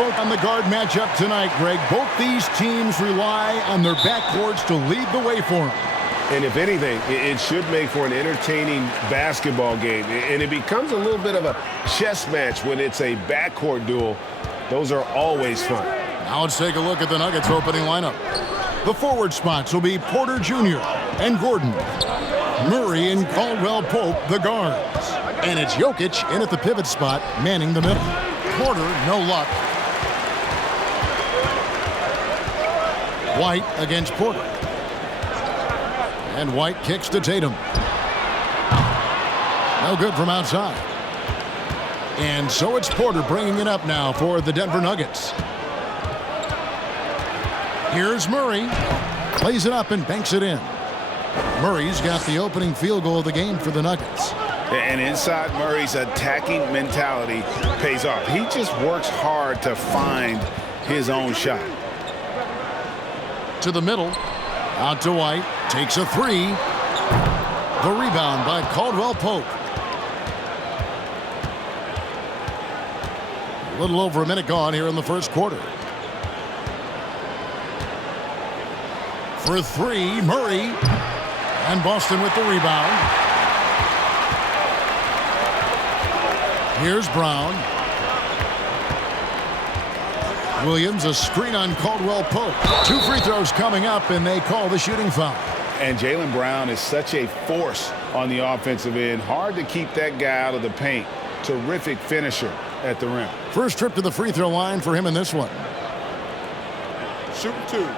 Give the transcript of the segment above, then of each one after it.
focus on the guard matchup tonight, Greg. Both these teams rely on their backcourts to lead the way for them. And if anything, it should make for an entertaining basketball game. And it becomes a little bit of a chess match when it's a backcourt duel. Those are always fun. Now let's take a look at the Nuggets opening lineup. The forward spots will be Porter Jr. and Gordon. Murray and Caldwell Pope, the guards. And it's Jokic in at the pivot spot, manning the middle. Porter, no luck. White against Porter. And White kicks to Tatum. No good from outside. And so it's Porter bringing it up now for the Denver Nuggets. Here's Murray. Plays it up and banks it in. Murray's got the opening field goal of the game for the Nuggets. And inside Murray's attacking mentality pays off. He just works hard to find his own shot. To the middle. Out to White. Takes a three. The rebound by Caldwell Pope. A little over a minute gone here in the first quarter. For three, Murray. And Boston with the rebound. Here's Brown. Williams, a screen on Caldwell Pope. 2 free throws coming up, and they call the shooting foul. And Jaylen Brown is such a force on the offensive end. Hard to keep that guy out of the paint. Terrific finisher at the rim. First trip to the free throw line for him in this one. Shooting 2.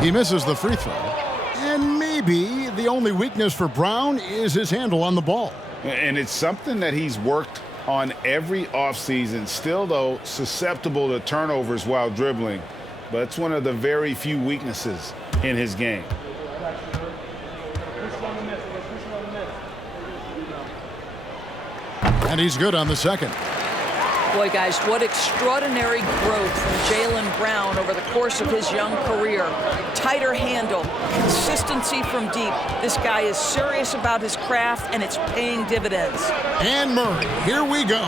He misses the free throw. And maybe the only weakness for Brown is his handle on the ball. And it's something that he's worked on every offseason. Still, though, susceptible to turnovers while dribbling. But it's one of the very few weaknesses in his game. And he's good on the second. Boy, guys, what extraordinary growth from Jaylen Brown over the course of his young career. Tighter handle, consistency from deep. This guy is serious about his craft, and it's paying dividends. And Murray, here we go.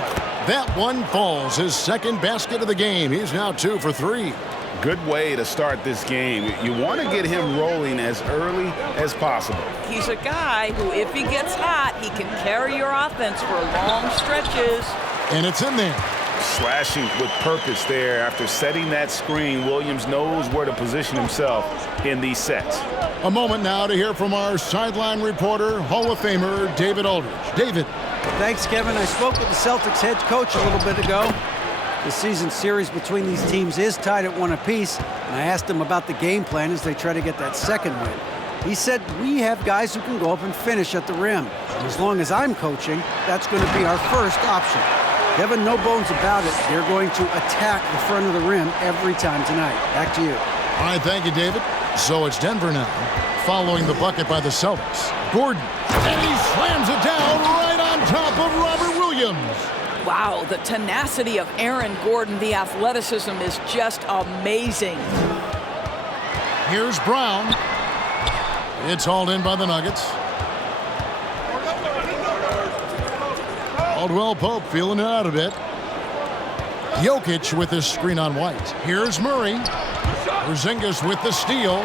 That one falls, his second basket of the game. He's now 2 for 3. Good way to start this game. You want to get him rolling as early as possible. He's a guy who, if he gets hot, he can carry your offense for long stretches. And it's in there. Slashing with purpose there. After setting that screen, Williams knows where to position himself in these sets. A moment now to hear from our sideline reporter, Hall of Famer David Aldridge. David. Thanks, Kevin. I spoke with the Celtics head coach a little bit ago. The season series between these teams is tied at 1 apiece, and I asked him about the game plan as they try to get that second win. He said, we have guys who can go up and finish at the rim. And as long as I'm coaching, that's going to be our first option. Kevin, no bones about it. They're going to attack the front of the rim every time tonight. Back to you. All right, thank you, David. So it's Denver now, following the bucket by the Celtics. Gordon, and he slams it down right on top of Robert Williams. Wow, the tenacity of Aaron Gordon, the athleticism is just amazing. Here's Brown. It's hauled in by the Nuggets. Caldwell Pope feeling it out a bit. Jokic with his screen on White. Here's Murray. Porzingis with the steal.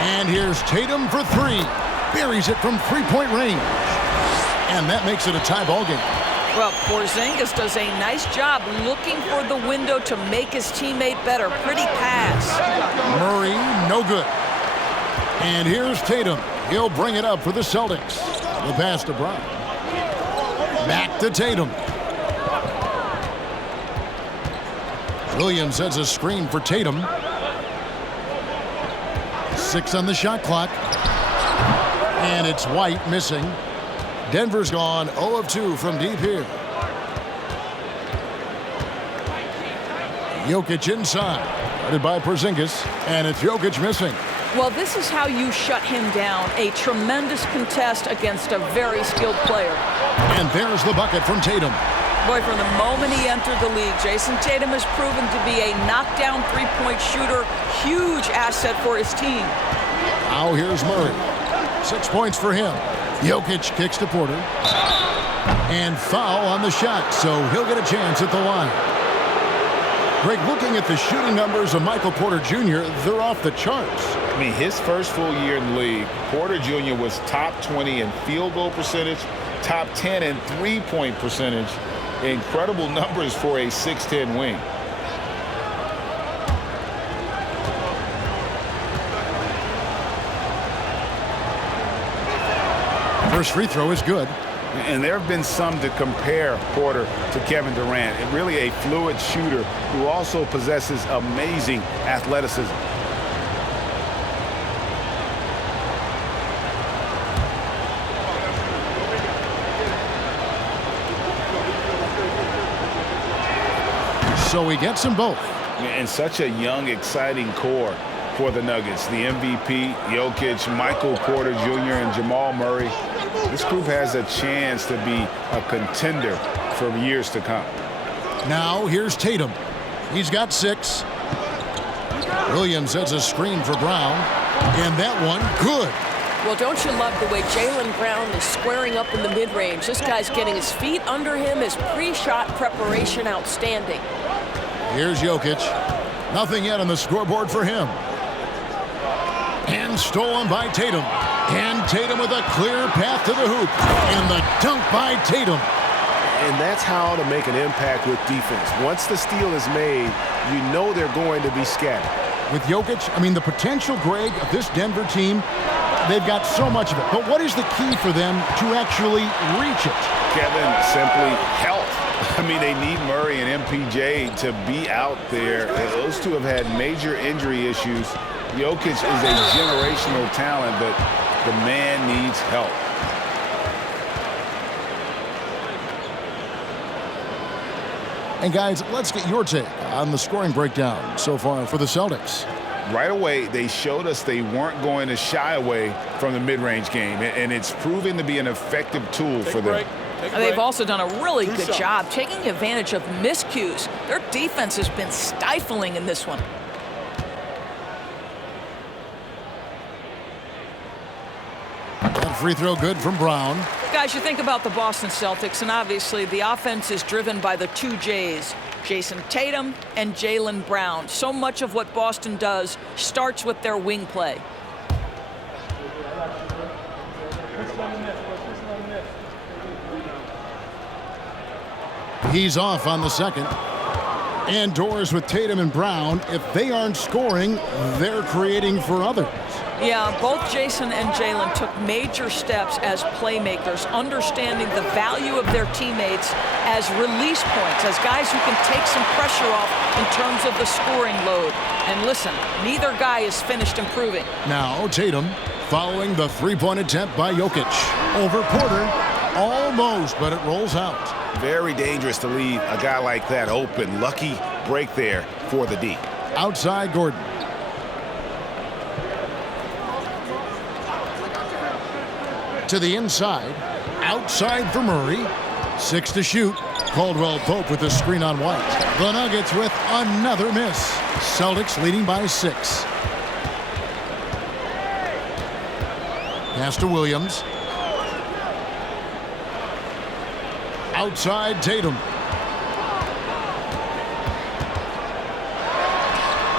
And here's Tatum for 3. Buries it from three-point range. And that makes it a tie ball game. Well, Porzingis does a nice job looking for the window to make his teammate better. Pretty pass. Murray, no good. And here's Tatum. He'll bring it up for the Celtics. The pass to Brown. Back to Tatum. Williams sets a screen for Tatum. 6 on the shot clock. And it's White missing. Denver's gone 0 of 2 from deep here. Jokic inside. Guarded by Porzingis. And it's Jokic missing. Well, this is how you shut him down. A tremendous contest against a very skilled player. And there's the bucket from Tatum. Boy, from the moment he entered the league, Jason Tatum has proven to be a knockdown three-point shooter, huge asset for his team. Now here's Murray. 6 points for him. Jokic kicks to Porter. And foul on the shot, so he'll get a chance at the line. Greg, looking at the shooting numbers of Michael Porter Jr., they're off the charts. I mean, his first full year in the league, Porter Jr. was top 20 in field goal percentage, top 10 in three-point percentage. Incredible numbers for a 6'10 wing. First free throw is good. And there have been some to compare Porter to Kevin Durant. And really a fluid shooter who also possesses amazing athleticism. So he gets them both. And such a young, exciting core for the Nuggets. The MVP, Jokic, Michael Porter Jr., and Jamal Murray. This group has a chance to be a contender for years to come. Now here's Tatum. He's got 6. Williams sets a screen for Brown. And that one, good. Well, don't you love the way Jaylen Brown is squaring up in the mid-range? This guy's getting his feet under him, his pre-shot preparation outstanding. Here's Jokic. Nothing yet on the scoreboard for him. And stolen by Tatum. And Tatum with a clear path to the hoop. And the dunk by Tatum. And that's how to make an impact with defense. Once the steal is made, you know they're going to be scattered. With Jokic, I mean, the potential, Greg, of this Denver team, they've got so much of it. But what is the key for them to actually reach it? Kevin, simply health. I mean, they need Murray and MPJ to be out there. Those two have had major injury issues. Jokic is a generational talent, but the man needs help. And guys, let's get your take on the scoring breakdown so far for the Celtics. Right away, they showed us they weren't going to shy away from the mid-range game, and it's proven to be an effective tool for them. They've also done a really good job taking advantage of miscues. Their defense has been stifling in this one. That free throw good from Brown. Guys, you think about the Boston Celtics, and obviously the offense is driven by the 2 J's, Jason Tatum and Jaylen Brown. So much of what Boston does starts with their wing play. He's off on the second. And doors with Tatum and Brown. If they aren't scoring, they're creating for others. Yeah, both Jason and Jaylen took major steps as playmakers, understanding the value of their teammates as release points, as guys who can take some pressure off in terms of the scoring load. And listen, neither guy is finished improving. Now Tatum following the three-point attempt by Jokic. Over Porter, almost, but it rolls out. Very dangerous to leave a guy like that open. Lucky break there for the D. Outside Gordon. To the inside. Outside for Murray. 6 to shoot. Caldwell Pope with the screen on White. The Nuggets with another miss. Celtics leading by 6. Pass to Williams. Outside Tatum.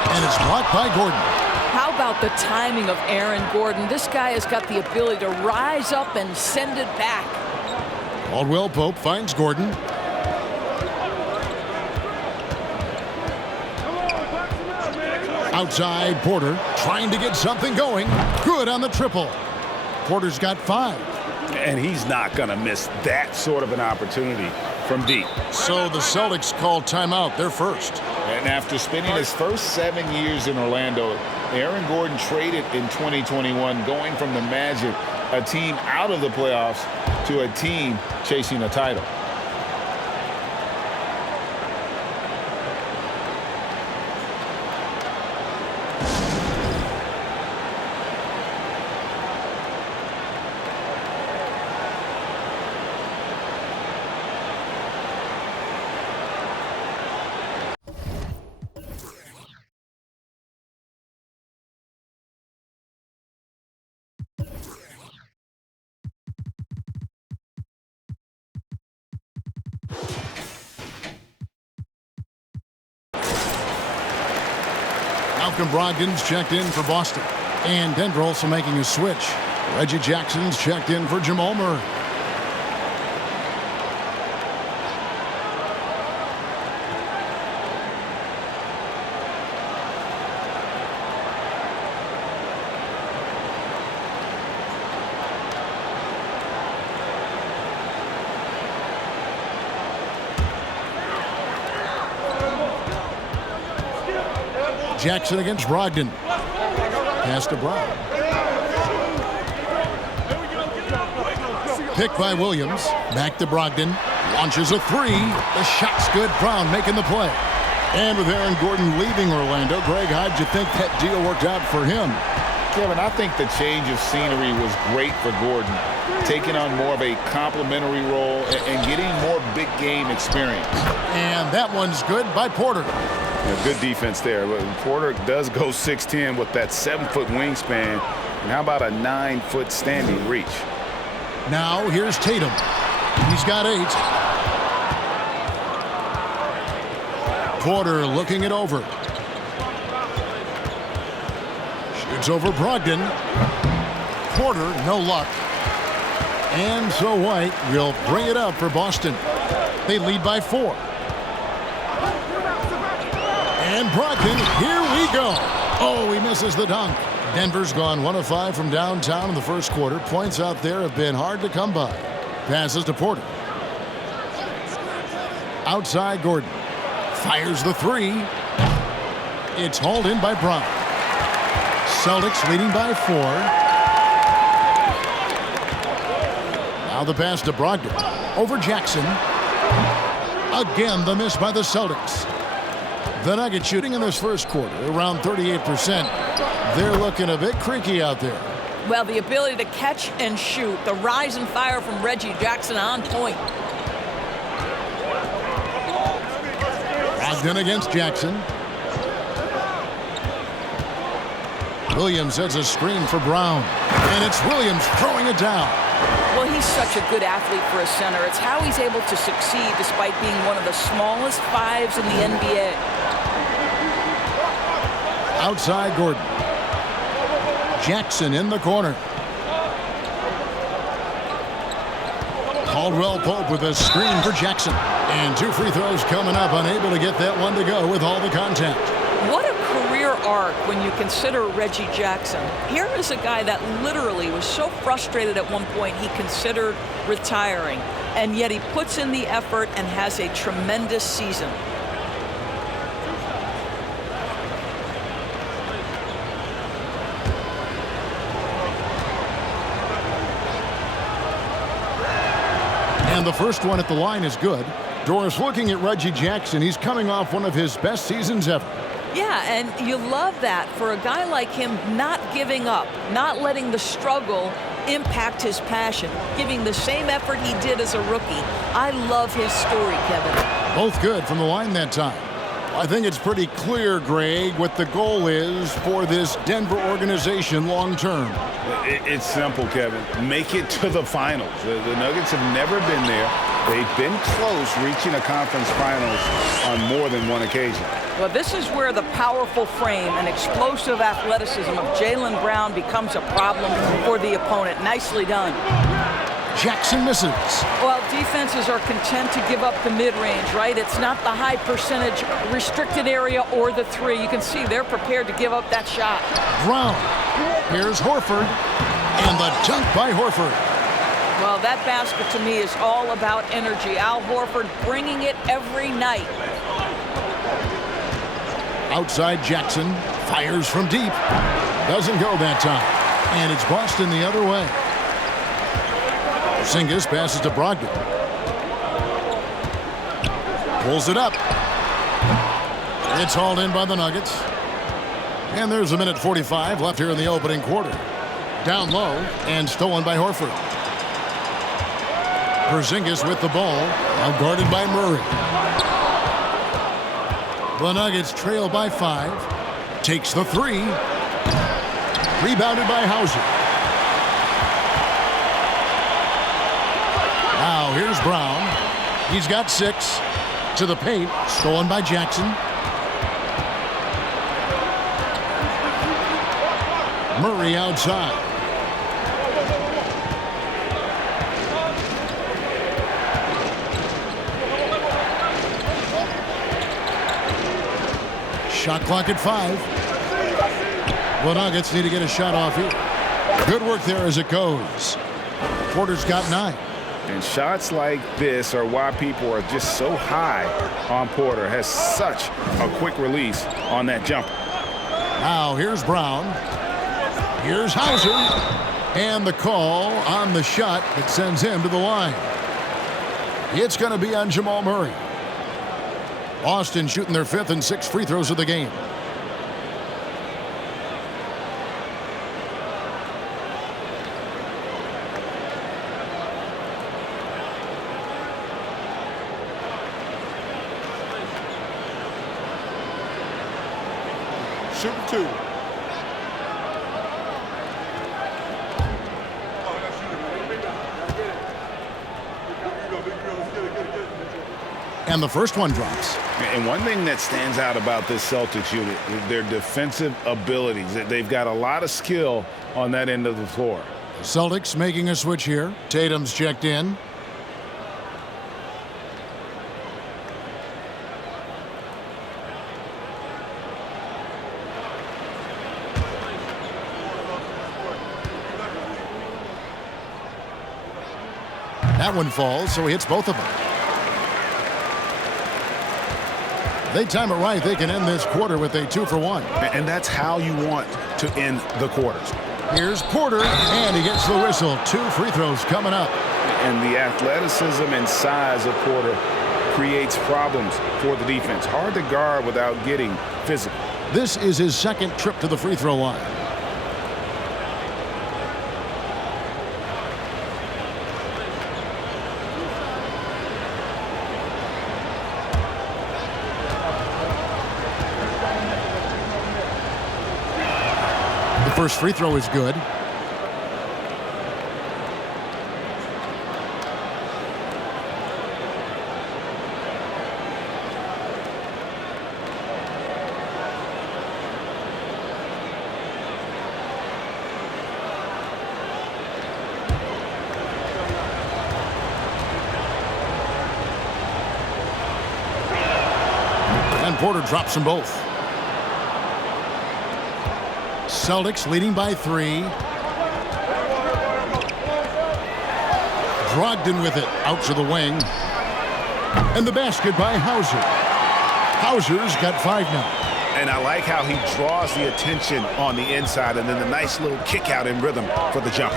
And it's blocked by Gordon. How about the timing of Aaron Gordon? This guy has got the ability to rise up and send it back. Caldwell Pope finds Gordon. Outside Porter trying to get something going. Good on the triple. Porter's got 5. And he's not going to miss that sort of an opportunity from deep. So the Celtics call timeout, their first. And after spending his first 7 years in Orlando, Aaron Gordon traded in 2021, going from the Magic, a team out of the playoffs, to a team chasing a title. Malcolm Brogdon's checked in for Boston. And Denver also making a switch. Reggie Jackson's checked in for Jamal Murray. Jackson against Brogdon. Pass to Brown. Picked by Williams. Back to Brogdon. Launches a three. The shot's good. Brown making the play. And with Aaron Gordon leaving Orlando, Greg, how'd you think that deal worked out for him? Kevin, I think the change of scenery was great for Gordon, taking on more of a complimentary role and getting more big game experience. And that one's good by Porter. Yeah, good defense there. Porter does go 6'10" with that 7-foot wingspan. And how about a 9-foot standing reach? Now here's Tatum. He's got 8. Porter looking it over. Shoots over Brogdon. Porter, no luck. And so White will bring it up for Boston. They lead by 4. And Brogdon, here we go. Oh, he misses the dunk. Denver's gone 1 of 5 from downtown in the first quarter. Points out there have been hard to come by. Passes to Porter. Outside Gordon. Fires the 3. It's hauled in by Brown. Celtics leading by 4. Now the pass to Brogdon. Over Jackson. Again, the miss by the Celtics. The Nuggets shooting in this first quarter around 38%. They're looking a bit creaky out there. Well, the ability to catch and shoot, the rise and fire from Reggie Jackson on point. Brogdon against Jackson. Williams sets a screen for Brown. And it's Williams throwing it down. Well, he's such a good athlete for a center. It's how he's able to succeed despite being one of the smallest 5s in the NBA. Outside Gordon. Jackson in the corner. Caldwell Pope with a screen for Jackson. And 2 free throws coming up, unable to get that one to go with all the contact. What a career arc when you consider Reggie Jackson. Here is a guy that literally was so frustrated at one point he considered retiring. And yet he puts in the effort and has a tremendous season. And the first one at the line is good. Doris, looking at Reggie Jackson, he's coming off one of his best seasons ever. Yeah, and you love that for a guy like him, not giving up, not letting the struggle impact his passion, giving the same effort he did as a rookie. I love his story, Kevin. Both good from the line that time. I think it's pretty clear, Greg, what the goal is for this Denver organization long term. It's simple, Kevin. Make it to the finals. The Nuggets have never been there. They've been close reaching a conference finals on more than one occasion. Well, this is where the powerful frame and explosive athleticism of Jaylen Brown becomes a problem for the opponent. Nicely done. Jackson misses. Well, defenses are content to give up the mid-range, right? It's not the high percentage restricted area or the 3. You can see they're prepared to give up that shot. Brown. Here's Horford. And the dunk by Horford. Well, that basket to me is all about energy. Al Horford bringing it every night. Outside Jackson. Fires from deep. Doesn't go that time. And it's Boston the other way. Porzingis passes to Brogdon. Pulls it up. It's hauled in by the Nuggets. And there's a minute 45 left here in the opening quarter. Down low and stolen by Horford. Porzingis with the ball. Now guarded by Murray. The Nuggets trail by 5. Takes the 3. Rebounded by Hauser. Now here's Brown. He's got 6. To the paint. Stolen by Jackson. Murray outside. Shot clock at 5. The Nuggets need to get a shot off here. Good work there as it goes. Porter's got 9. And shots like this are why people are just so high on Porter. Has such a quick release on that jumper. Now here's Brown. Here's Hauser. And the call on the shot that sends him to the line. It's going to be on Jamal Murray. Boston shooting their 5th and 6th free throws of the game. Shoot 2. And the first one drops. And one thing that stands out about this Celtics unit is their defensive abilities. They've got a lot of skill on that end of the floor. Celtics making a switch here. Tatum's checked in. That one falls, so he hits both of them. They time it right, they can end this quarter with a 2-for-1. And that's how you want to end the quarters. Here's Porter, and he gets the whistle. 2 free throws coming up. And the athleticism and size of Porter creates problems for the defense. Hard to guard without getting physical. This is his 2nd trip to the free throw line. First free throw is good. And Porter drops them both. Celtics leading by 3. Brogdon with it out to the wing. And the basket by Hauser. Hauser's got 5 now. And I like how he draws the attention on the inside, and then the nice little kick out in rhythm for the jumper.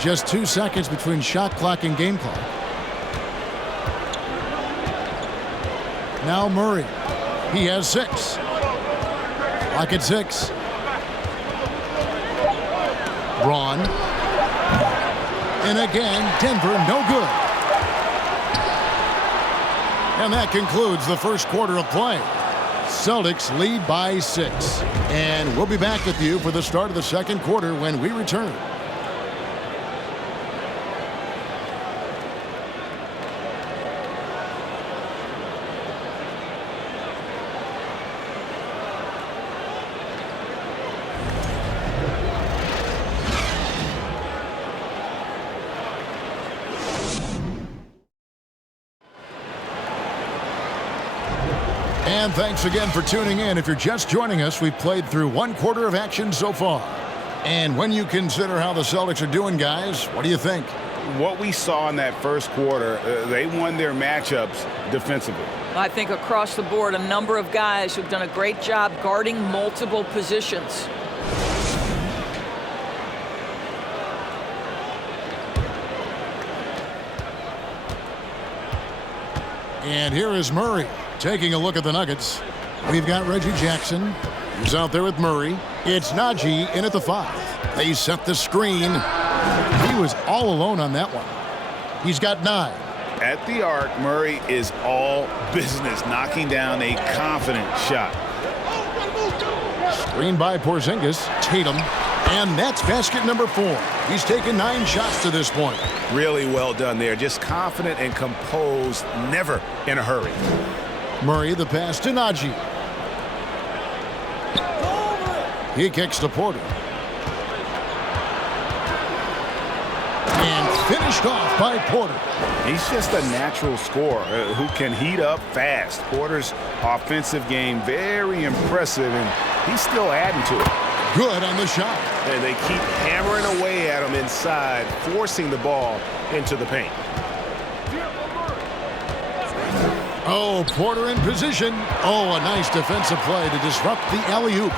Just 2 seconds between shot clock and game clock. Now Murray. He has 6. Clock at 6. Braun. And again, Denver no good. And that concludes the first quarter of play. Celtics lead by 6. And we'll be back with you for the start of the second quarter when we return. And thanks again for tuning in. If you're just joining us, we've played through 1 quarter of action so far. And when you consider how the Celtics are doing, guys, what do you think? What we saw in that first quarter, they won their matchups defensively. I think across the board, a number of guys who've done a great job guarding multiple positions. And here is Murray taking a look at the Nuggets. We've got Reggie Jackson. He's out there with Murray. It's Najee in at the 5. They set the screen. He was all alone on that one. He's got 9. At the arc, Murray is all business, knocking down a confident shot. Screen by Porzingis. Tatum. And that's basket number 4. He's taken 9 shots to this point. Really well done there. Just confident and composed, never in a hurry. Murray, the pass to Najee. He kicks to Porter. Finished off by Porter. He's just a natural scorer who can heat up fast. Porter's offensive game, very impressive, and he's still adding to it. Good on the shot. And they keep hammering away at him inside, forcing the ball into the paint. Oh, Porter in position. Oh, a nice defensive play to disrupt the alley-oop.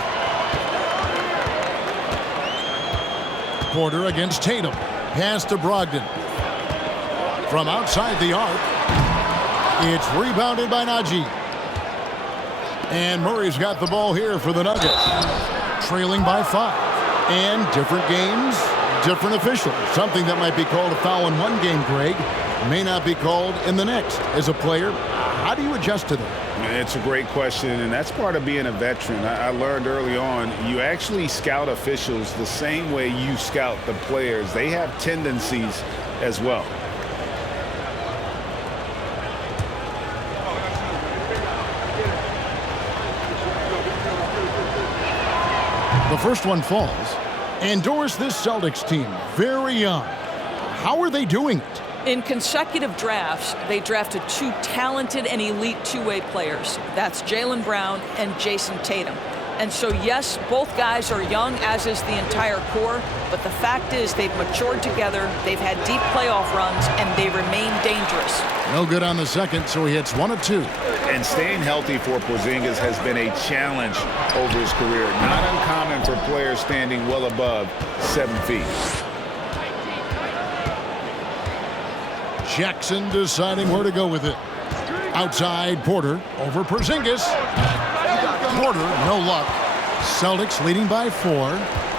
Porter against Tatum. Pass to Brogdon. From outside the arc. It's rebounded by Najee. And Murray's got the ball here for the Nuggets. Trailing by 5. And different games, different officials. Something that might be called a foul in one game, Greg, may not be called in the next. As a player, how do you adjust to that? It's a great question, and that's part of being a veteran. I learned early on, you actually scout officials the same way you scout the players. They have tendencies as well. The first one falls. And Doris, this Celtics team, very young. How are they doing it? In consecutive drafts, they drafted 2 talented and elite two-way players. That's Jaylen Brown and Jason Tatum. And so, yes, both guys are young, as is the entire core, but the fact is they've matured together, they've had deep playoff runs, and they remain dangerous. No good on the second, so he hits 1 of 2. And staying healthy for Porzingis has been a challenge over his career. Not uncommon for players standing well above 7 feet. Jackson deciding where to go with it. Outside, Porter over Porzingis. Porter, no luck. Celtics leading by 4.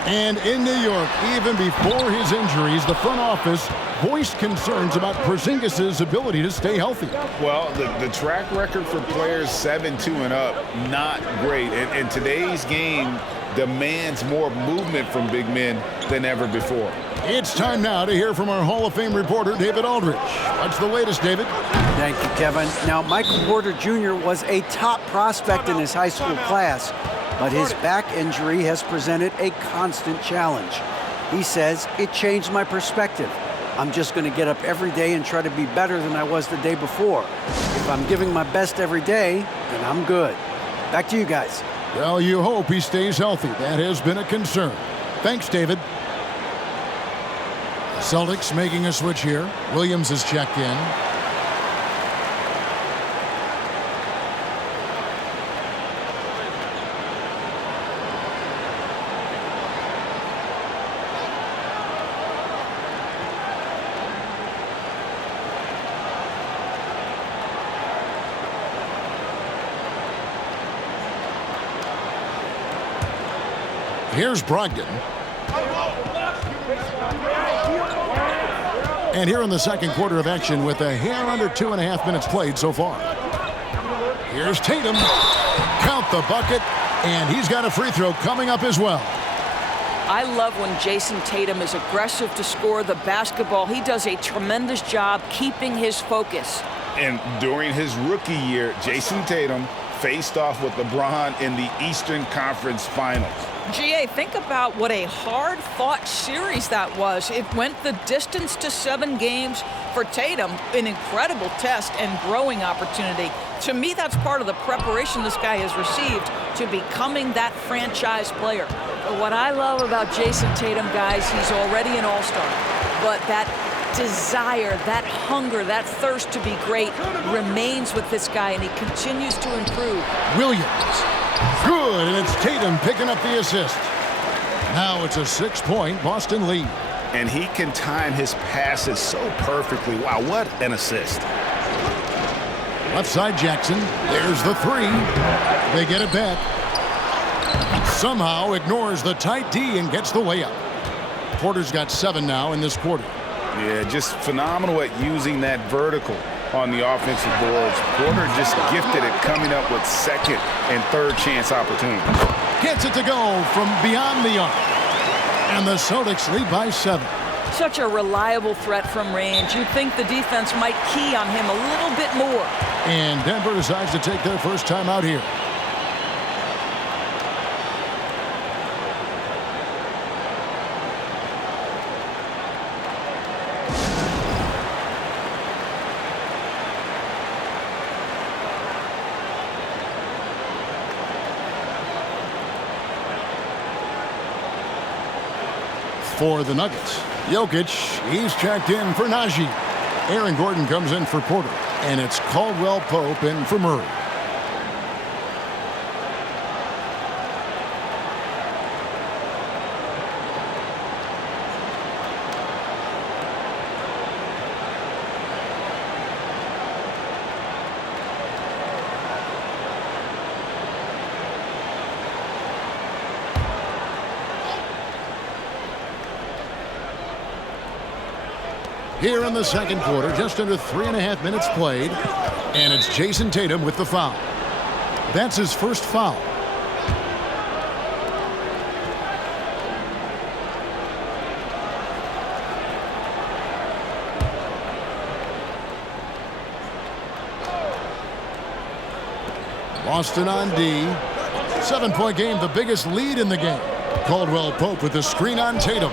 And in New York, even before his injuries, the front office voiced concerns about Porzingis' ability to stay healthy. Well, the track record for players 7-2 and up, not great. And today's game demands more movement from big men than ever before. It's time now to hear from our Hall of Fame reporter, David Aldridge. What's the latest, David? Thank you, Kevin. Now, Michael Porter Jr. was a top prospect in his high school class, but his back injury has presented a constant challenge. He says, it changed my perspective. I'm just going to get up every day and try to be better than I was the day before. If I'm giving my best every day, then I'm good. Back to you guys. Well, you hope he stays healthy. That has been a concern. Thanks, David. Celtics making a switch here. Williams is checked in. Here's Brogdon. And here in the second quarter of action with a hair under 2.5 minutes played so far. Here's Tatum. Count the bucket. And he's got a free throw coming up as well. I love when Jason Tatum is aggressive to score the basketball. He does a tremendous job keeping his focus. And during his rookie year, Jason Tatum faced off with LeBron in the Eastern Conference Finals. GA, think about what a hard-fought series that was. It went the distance to 7 games for Tatum, an incredible test and growing opportunity. To me, that's part of the preparation this guy has received to becoming that franchise player. What I love about Jason Tatum, guys, he's already an all-star, but that desire, that hunger, that thirst to be great remains with this guy, and he continues to improve. Williams. Good, and it's Tatum picking up the assist. Now it's a 6-point Boston lead. And he can time his passes so perfectly. Wow, what an assist. Left side Jackson. There's the 3. They get it back. Somehow ignores the tight D and gets the layup. Porter's got 7 now in this quarter. Yeah, just phenomenal at using that vertical on the offensive boards. Porter just gifted at coming up with second and third chance opportunities. Gets it to go from beyond the arc. And the Celtics lead by 7. Such a reliable threat from range. You'd think the defense might key on him a little bit more. And Denver decides to take their first time out here. For the Nuggets, Jokic, he's checked in for Najee. Aaron Gordon comes in for Porter. And it's Caldwell Pope in for Murray. Here in the second quarter, just under 3.5 minutes played. And it's Jason Tatum with the foul. That's his first foul. Boston on D. 7-point game, the biggest lead in the game. Caldwell Pope with the screen on Tatum.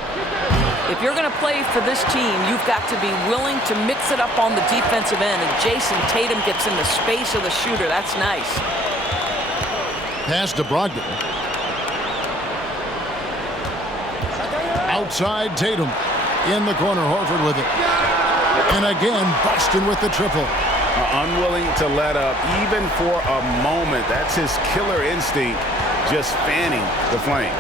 If you're going to play for this team, you've got to be willing to mix it up on the defensive end. And Jason Tatum gets in the space of the shooter. That's nice. Pass to Brogdon. Outside Tatum. In the corner, Horford with it. And again, Boston with the triple. Unwilling to let up even for a moment. That's his killer instinct, just fanning the flame.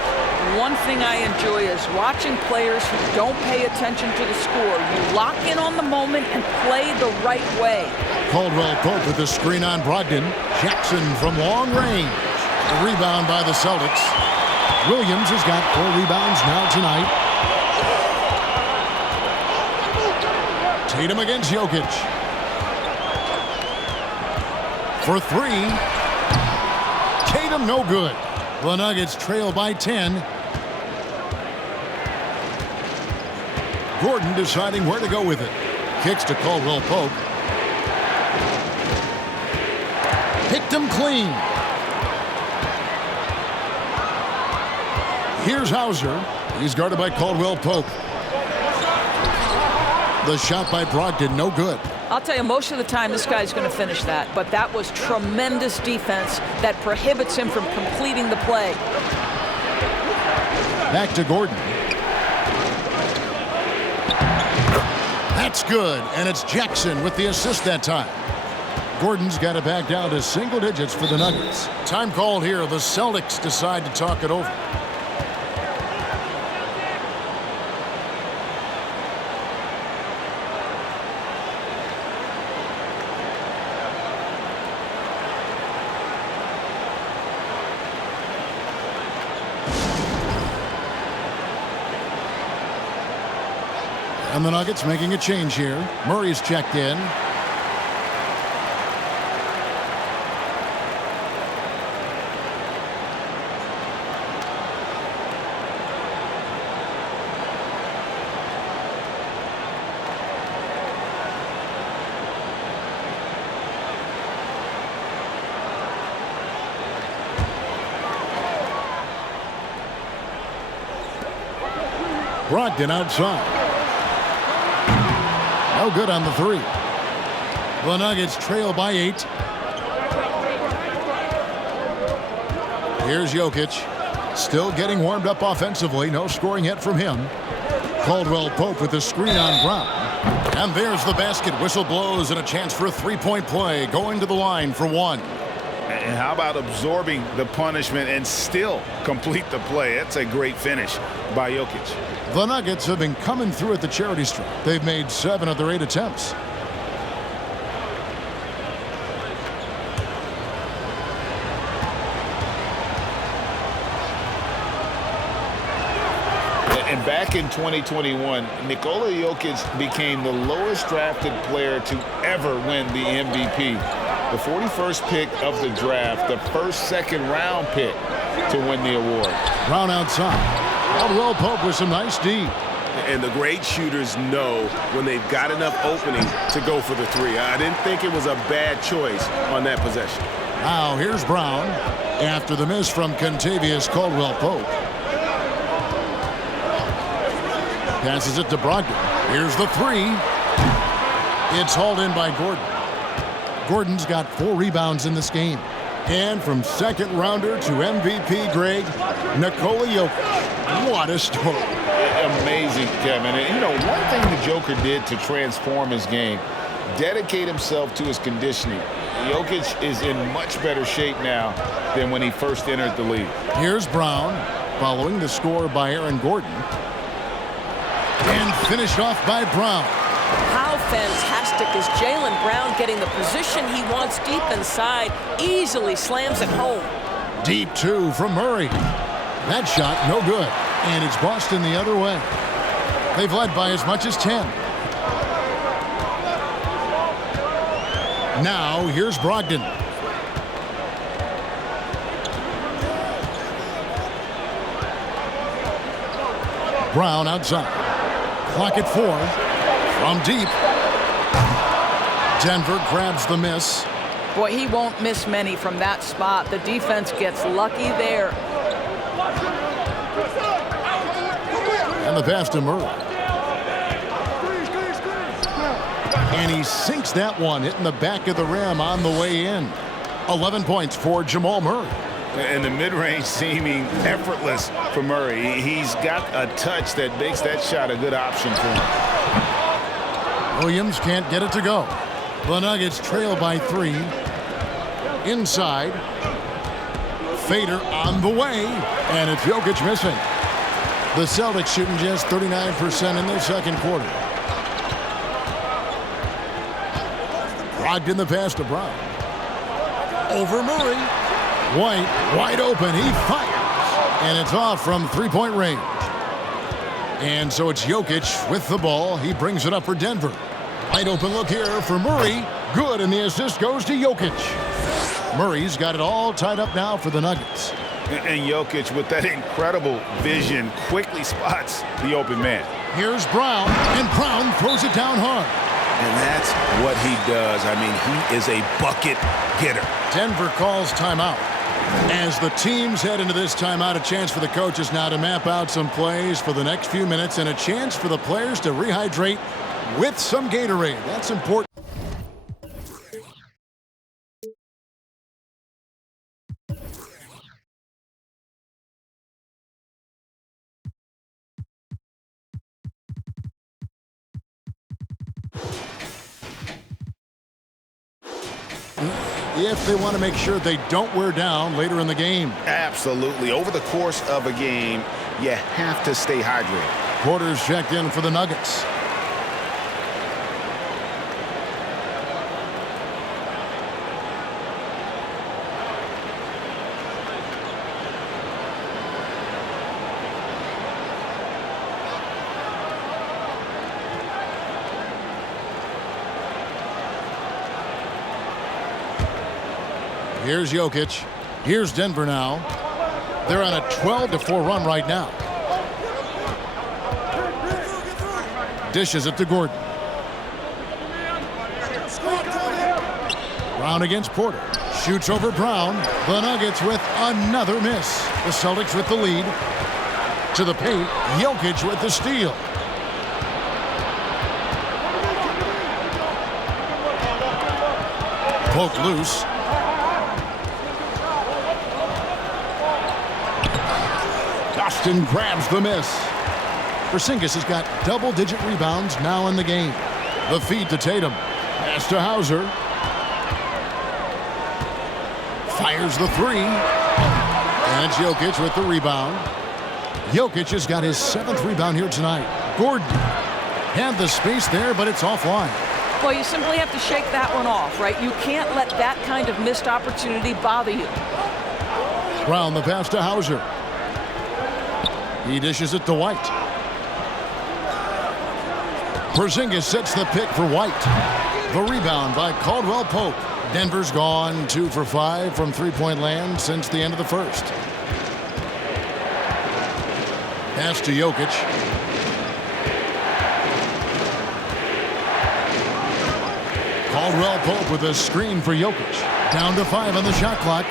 One thing I enjoy is watching players who don't pay attention to the score. You lock in on the moment and play the right way. Caldwell Pope with the screen on Brogdon. Jackson from long range. A rebound by the Celtics. Williams has got 4 rebounds now tonight. Tatum against Jokic. For 3. Tatum no good. The Nuggets trail by 10. Gordon deciding where to go with it. Kicks to Caldwell Pope. Picked him clean. Here's Hauser. He's guarded by Caldwell Pope. The shot by Brogdon, no good. I'll tell you, most of the time this guy's going to finish that, but that was tremendous defense that prohibits him from completing the play. Back to Gordon. That's good, and it's Jackson with the assist that time. Gordon's got it back down to single digits for the Nuggets. Time called here. The Celtics decide to talk it over. And the Nuggets making a change here. Murray's checked in. Brogdon outside. No good on the 3. The Nuggets trail by 8. Here's Jokic. Still getting warmed up offensively. No scoring yet from him. Caldwell Pope with the screen on Brown. And there's the basket. Whistle blows and a chance for a 3-point play. Going to the line for 1. And how about absorbing the punishment and still complete the play? That's a great finish by Jokic. The Nuggets have been coming through at the charity stripe. They've made 7 of their 8 attempts. And back in 2021, Nikola Jokic became the lowest drafted player to ever win the MVP. The 41st pick of the draft, the first second-round pick to win the award. Brown outside. Caldwell Pope with some nice D. And the great shooters know when they've got enough opening to go for the 3. I didn't think it was a bad choice on that possession. Now here's Brown after the miss from Kentavious Caldwell Pope. Passes it to Brogdon. Here's the 3. It's hauled in by Gordon. Gordon's got 4 rebounds in this game. And from second rounder to MVP grade, Nikola Jokic. What a story. Amazing, Kevin. And, you know, one thing the Joker did to transform his game, dedicate himself to his conditioning. Jokic is in much better shape now than when he first entered the league. Here's Brown, following the score by Aaron Gordon. And finished off by Brown. How fantastic is Jaylen Brown getting the position he wants deep inside, easily slams it home. Deep two from Murray. That shot no good. And it's Boston the other way. They've led by as much as 10. Now here's Brogdon. Brown outside. Clock at 4. From deep. Denver grabs the miss. Boy, he won't miss many from that spot. The defense gets lucky there. And the pass to Murray. And he sinks that one, hitting the back of the rim on the way in. 11 points for Jamal Murray. And the mid-range seeming effortless for Murray. He's got a touch that makes that shot a good option for him. Williams can't get it to go. The Nuggets trail by 3. Inside. Fader on the way. And it's Jokic missing. The Celtics shooting just 39% in their second quarter. Brogdon the pass to Brown. Over Murray. White wide open. He fires. And it's off from three-point range. And so it's Jokic with the ball. He brings it up for Denver. Wide open look here for Murray. Good, and the assist goes to Jokic. Murray's got it all tied up now for the Nuggets. And Jokic, with that incredible vision, quickly spots the open man. Here's Brown, and Brown throws it down hard. And that's what he does. I mean, he is a bucket getter. Denver calls timeout. As the teams head into this timeout, a chance for the coaches now to map out some plays for the next few minutes and a chance for the players to rehydrate with some Gatorade. That's important. If they want to make sure they don't wear down later in the game. Absolutely. Over the course of a game, you have to stay hydrated. Porter's checked in for the Nuggets. Here's Jokic. Here's Denver now. They're on a 12-4 run right now. Dishes it to Gordon. Brown against Porter. Shoots over Brown. The Nuggets with another miss. The Celtics with the lead. To the paint. Jokic with the steal. Poke loose. Boston grabs the miss. Porzingis has got double-digit rebounds now in the game. The feed to Tatum. Pass to Hauser. Fires the three. And it's Jokic with the rebound. Jokic has got his 7th rebound here tonight. Gordon had the space there, but it's offline. Well, you simply have to shake that one off, right? You can't let that kind of missed opportunity bother you. Brown the pass to Hauser. He dishes it to White. Porzingis sets the pick for White. The rebound by Caldwell Pope. Denver's gone 2 for 5 from three-point land since the end of the first. Pass to Jokic. Caldwell Pope with a screen for Jokic. Down to 5 on the shot clock.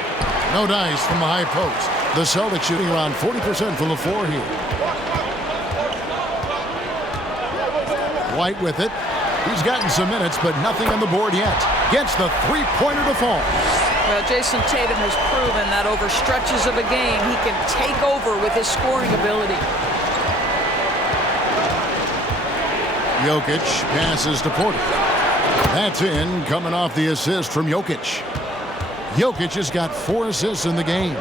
No dice from the high post. The Celtics shooting around 40% from the floor here. White with it. He's gotten some minutes, but nothing on the board yet. Gets the three-pointer to fall. Well, Jason Tatum has proven that over stretches of a game, he can take over with his scoring ability. Jokic passes to Porter. That's in, coming off the assist from Jokic. Jokic has got 4 assists in the game.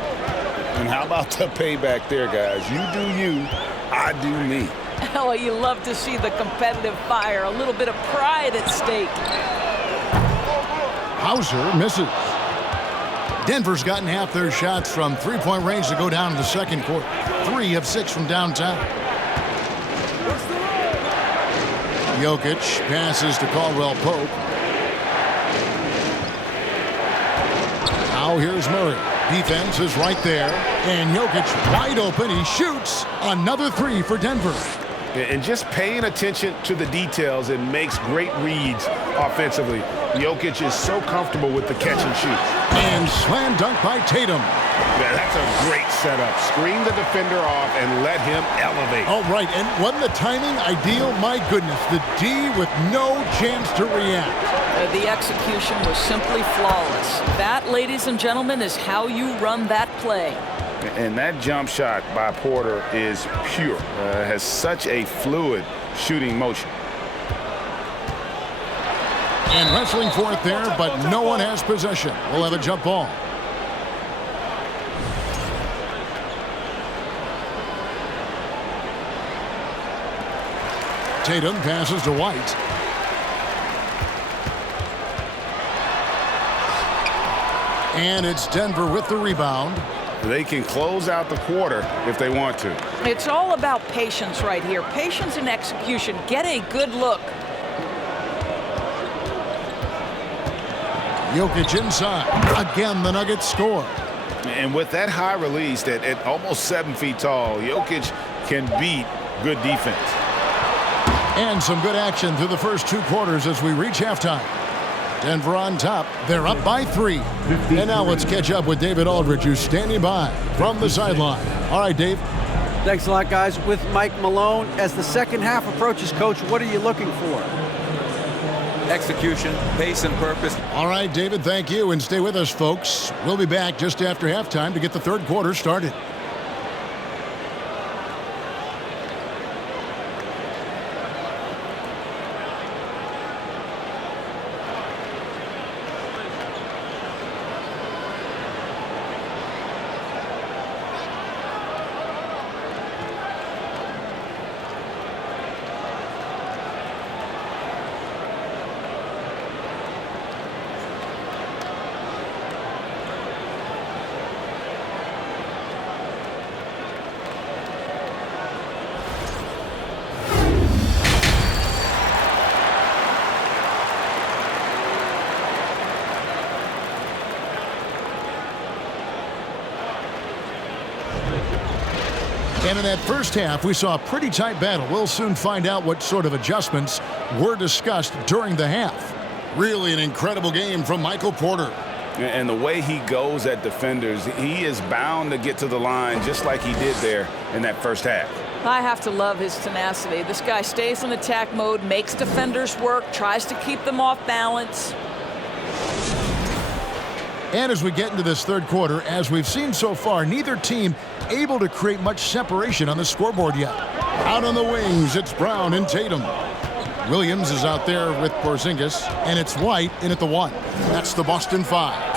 And how about the payback there, guys? You do you, I do me. Oh, you love to see the competitive fire, a little bit of pride at stake. Hauser misses. Denver's gotten half their shots from three-point range to go down in the second quarter. 3 of 6 from downtown. Jokic passes to Caldwell Pope. Now here's Murray. Defense is right there. And Jokic wide open. He shoots another 3 for Denver. And just paying attention to the details, it makes great reads offensively. Jokic is so comfortable with the catch and shoot. And slam dunk by Tatum. Yeah, that's a great setup. Screen the defender off and let him elevate. All right, and wasn't the timing ideal? My goodness, the D with no chance to react. The execution was simply flawless. That, ladies and gentlemen, is how you run that play. And that jump shot by Porter is pure. Has such a fluid shooting motion. And wrestling for it there, but no one has possession. We'll have a jump ball. Tatum passes to White. And it's Denver with the rebound. They can close out the quarter if they want to. It's all about patience right here. Patience and execution. Get a good look. Jokic inside. Again, the Nuggets score. And with that high release at almost 7 feet tall, Jokic can beat good defense. And some good action through the first 2 quarters as we reach halftime. Denver on top. They're up by 3. And now let's catch up with David Aldridge, who's standing by from the sideline. All right, Dave. Thanks a lot, guys. With Mike Malone, as the second half approaches, Coach, what are you looking for? Execution, pace, and purpose. All right, David, thank you. And stay with us, folks. We'll be back just after halftime to get the third quarter started. And in that first half, we saw a pretty tight battle. We'll soon find out what sort of adjustments were discussed during the half. Really an incredible game from Michael Porter. And the way he goes at defenders, he is bound to get to the line just like he did there in that first half. I have to love his tenacity. This guy stays in attack mode, makes defenders work, tries to keep them off balance. And as we get into this third quarter, as we've seen so far, neither team able to create much separation on the scoreboard yet. Out on the wings, it's Brown and Tatum. Williams is out there with Porzingis, and it's White in at the 1. That's the Boston 5.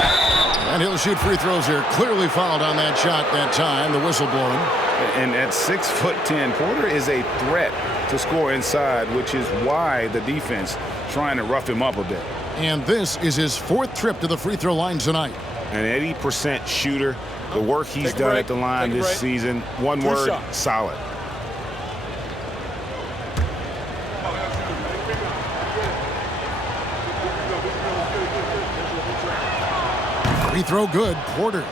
And he'll shoot free throws here. Clearly fouled on that shot that time, the whistle blowing. And at 6'10", Porter is a threat to score inside, which is why the defense trying to rough him up a bit. And this is his 4th trip to the free throw line tonight. An 80% shooter. The work he's done at the line this season, one word, solid. Free throw good, Porter.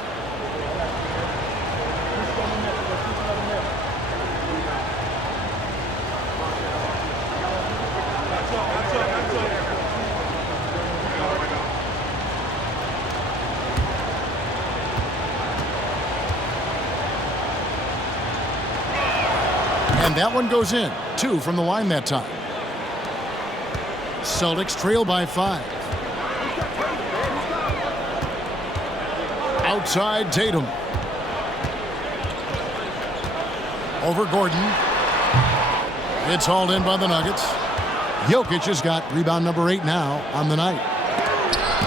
And that one goes in. 2 from the line that time. Celtics trail by 5. Outside Tatum. Over Gordon. It's hauled in by the Nuggets. Jokic has got rebound number 8 now on the night.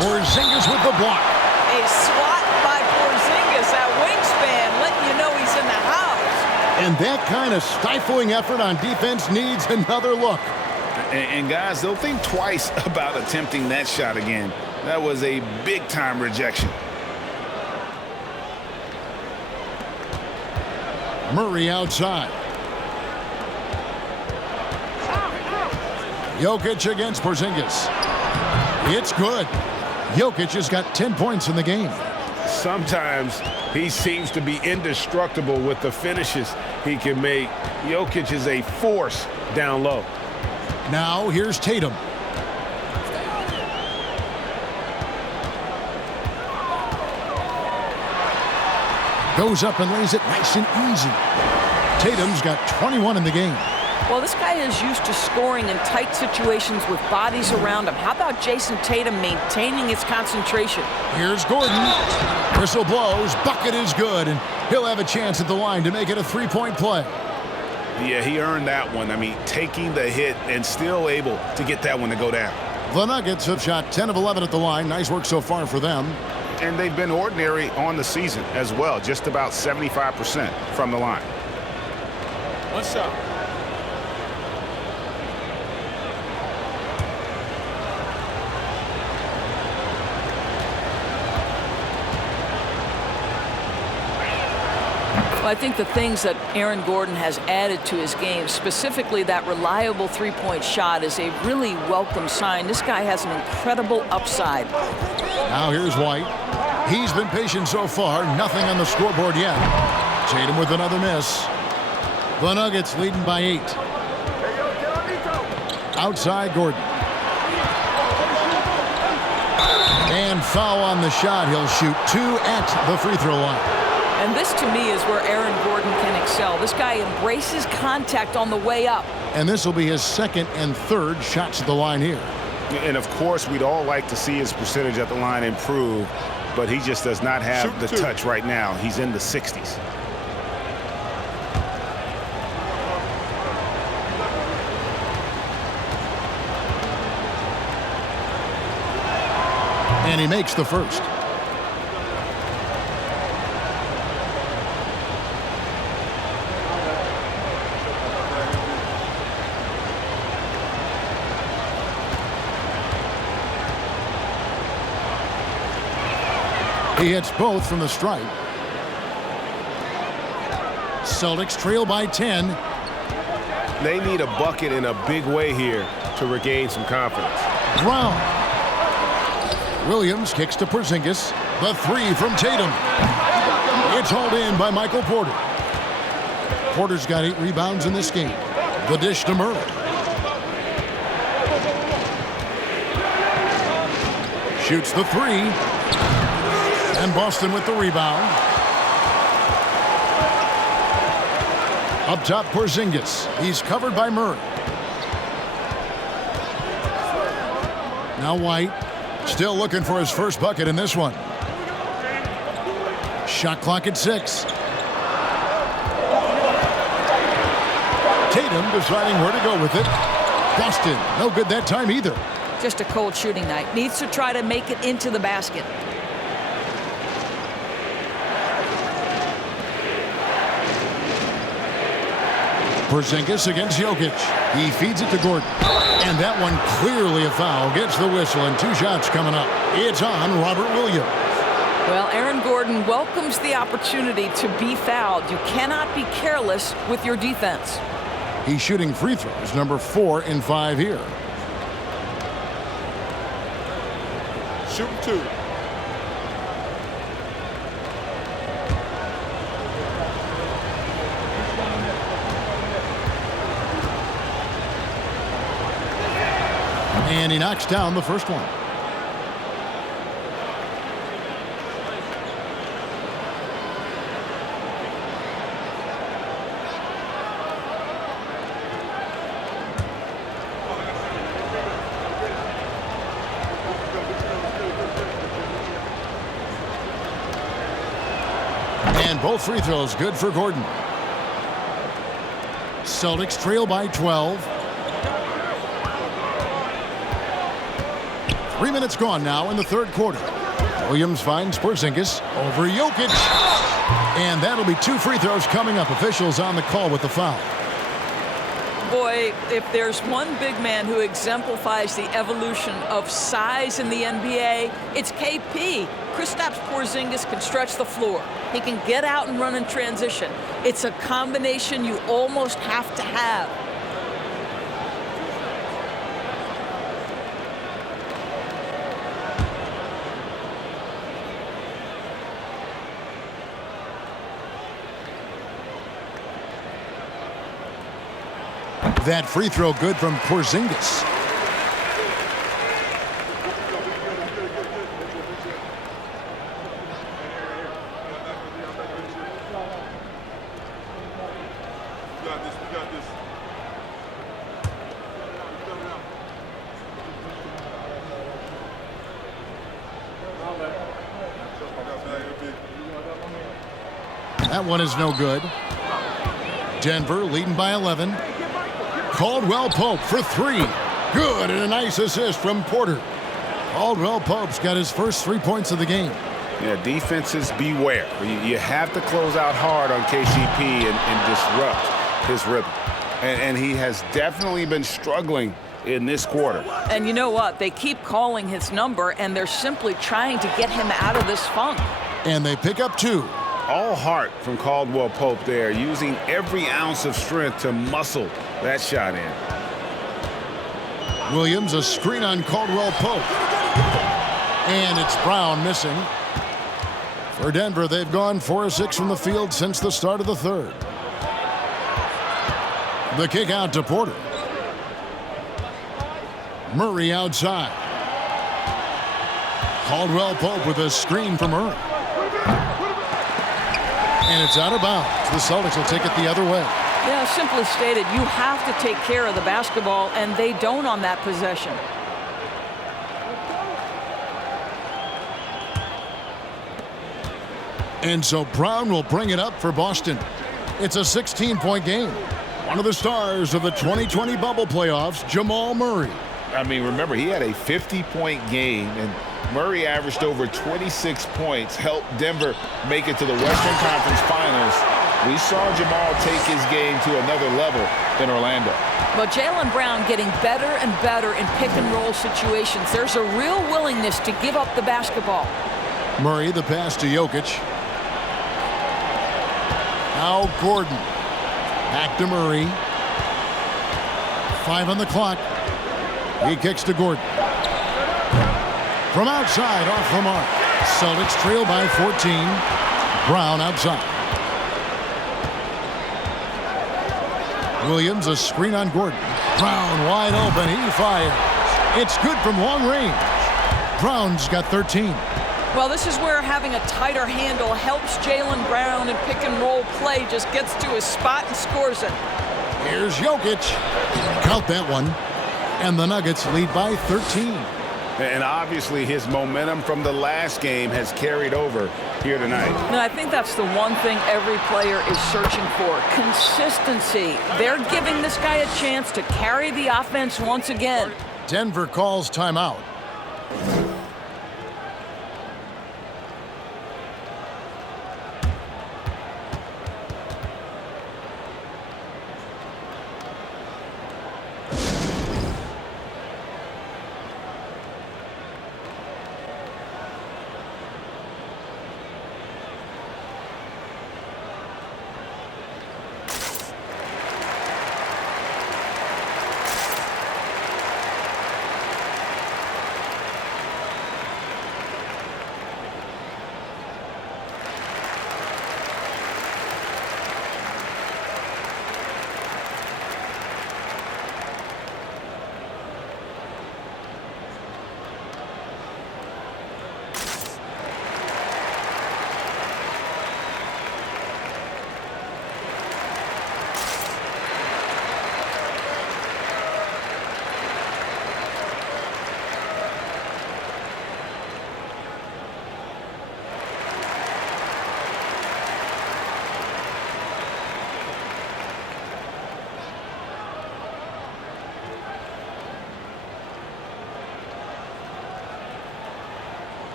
Porzingis with the block. A swat by Porzingis. That wingspan letting you know he's in the house. And that kind of stifling effort on defense needs another look. And guys, they'll think twice about attempting that shot again. That was a big-time rejection. Murray outside. Jokic against Porzingis. It's good. Jokic has got 10 points in the game. Sometimes he seems to be indestructible with the finishes he can make. Jokic is a force down low. Now here's Tatum. Goes up and lays it nice and easy. Tatum's got 21 in the game. Well, this guy is used to scoring in tight situations with bodies around him. How about Jason Tatum maintaining his concentration? Here's Gordon. Whistle blows. Bucket is good, and he'll have a chance at the line to make it a three-point play. Yeah, he earned that one. I mean, taking the hit and still able to get that one to go down. The Nuggets have shot 10 of 11 at the line. Nice work so far for them. And they've been ordinary on the season as well, just about 75% from the line. What's up? Well, I think the things that Aaron Gordon has added to his game, specifically that reliable three-point shot, is a really welcome sign. This guy has an incredible upside. Now here's White. He's been patient so far. Nothing on the scoreboard yet. Tatum with another miss. The Nuggets leading by 8. Outside Gordon. And foul on the shot. He'll shoot 2 at the free throw line. And this, to me, is where Aaron Gordon can excel. This guy embraces contact on the way up. And this will be his second and third shots at the line here. And, of course, we'd all like to see his percentage at the line improve, but he just does not have the touch right now. He's in the 60s. And he makes the first. He hits both from the stripe. Celtics trail by 10. They need a bucket in a big way here to regain some confidence. Brown. Williams kicks to Porzingis. The three from Tatum. It's hauled in by Michael Porter. Porter's got 8 rebounds in this game. The dish to Murray. Shoots the three. And Boston with the rebound. Up top, Porzingis. He's covered by Murray. Now White. Still looking for his first bucket in this one. Shot clock at 6. Tatum deciding where to go with it. Boston, no good that time either. Just a cold shooting night. Needs to try to make it into the basket. Porzingis against Jokic. He feeds it to Gordon. And that one clearly a foul. Gets the whistle and 2 shots coming up. It's on Robert Williams. Well, Aaron Gordon welcomes the opportunity to be fouled. You cannot be careless with your defense. He's shooting free throws, number 4 in 5 here. Shooting 2. And he knocks down the first one. And both free throws good for Gordon. Celtics trail by 12. 3 minutes gone now in the third quarter. Williams finds Porzingis over Jokic. And that'll be 2 free throws coming up. Officials on the call with the foul. Boy, if there's one big man who exemplifies the evolution of size in the NBA, it's KP. Kristaps Porzingis can stretch the floor. He can get out and run in transition. It's a combination you almost have to have. That free throw good from Porzingis. That one is no good. Denver leading by 11. Caldwell Pope for 3. Good, and a nice assist from Porter. Caldwell Pope's got his first 3 points of the game. Yeah, defenses beware. You have to close out hard on KCP and disrupt his rhythm. And he has definitely been struggling in this quarter. And you know what? They keep calling his number, and they're simply trying to get him out of this funk. And they pick up 2. All heart from Caldwell Pope there, using every ounce of strength to muscle that shot in. Williams, a screen on Caldwell Pope. And it's Brown missing. For Denver, they've gone 4 of 6 from the field since the start of the third. The kick out to Porter. Murray outside. Caldwell Pope with a screen from Murray. And it's out of bounds. The Celtics will take it the other way. Yeah, simply stated, you have to take care of the basketball, and they don't on that possession. And so Brown will bring it up for Boston. It's a 16-point game. One of the stars of the 2020 bubble playoffs, Jamal Murray. I mean, remember, he had a 50-point game, and Murray averaged over 26 points, helped Denver make it to the Western Conference Finals. We saw Jamal take his game to another level in Orlando. But Jaylen Brown getting better and better in pick-and-roll situations. There's a real willingness to give up the basketball. Murray, the pass to Jokic. Now Gordon. Back to Murray. 5 on the clock. He kicks to Gordon. From outside, off the mark. Celtics trail by 14. Brown outside. Williams, a screen on Gordon. Brown wide open. He fires. It's good from long range. Brown's got 13. Well, this is where having a tighter handle helps Jaylen Brown in pick-and-roll play. Just gets to his spot and scores it. Here's Jokic. Count that one. And the Nuggets lead by 13. And obviously his momentum from the last game has carried over here tonight. And I think that's the one thing every player is searching for. Consistency. They're giving this guy a chance to carry the offense once again. Denver calls timeout.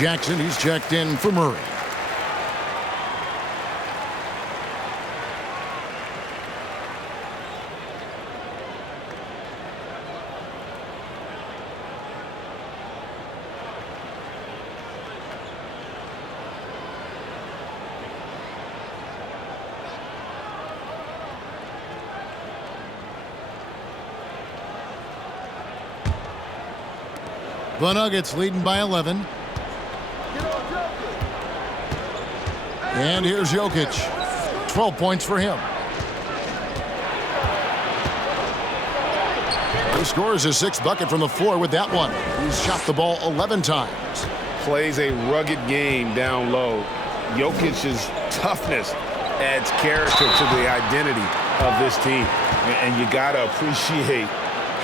Jackson, he's checked in for Murray. The Nuggets leading by 11. And here's Jokic. 12 points for him. He scores his 6th bucket from the floor with that one. He's shot the ball 11 times. Plays a rugged game down low. Jokic's toughness adds character to the identity of this team. And you got to appreciate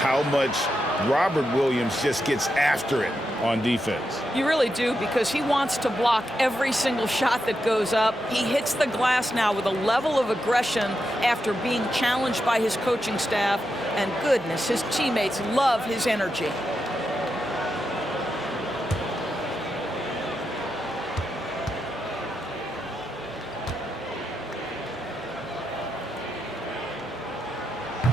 how much Robert Williams just gets after it on defense. You really do, because he wants to block every single shot that goes up. He hits the glass now with a level of aggression after being challenged by his coaching staff. And goodness, his teammates love his energy.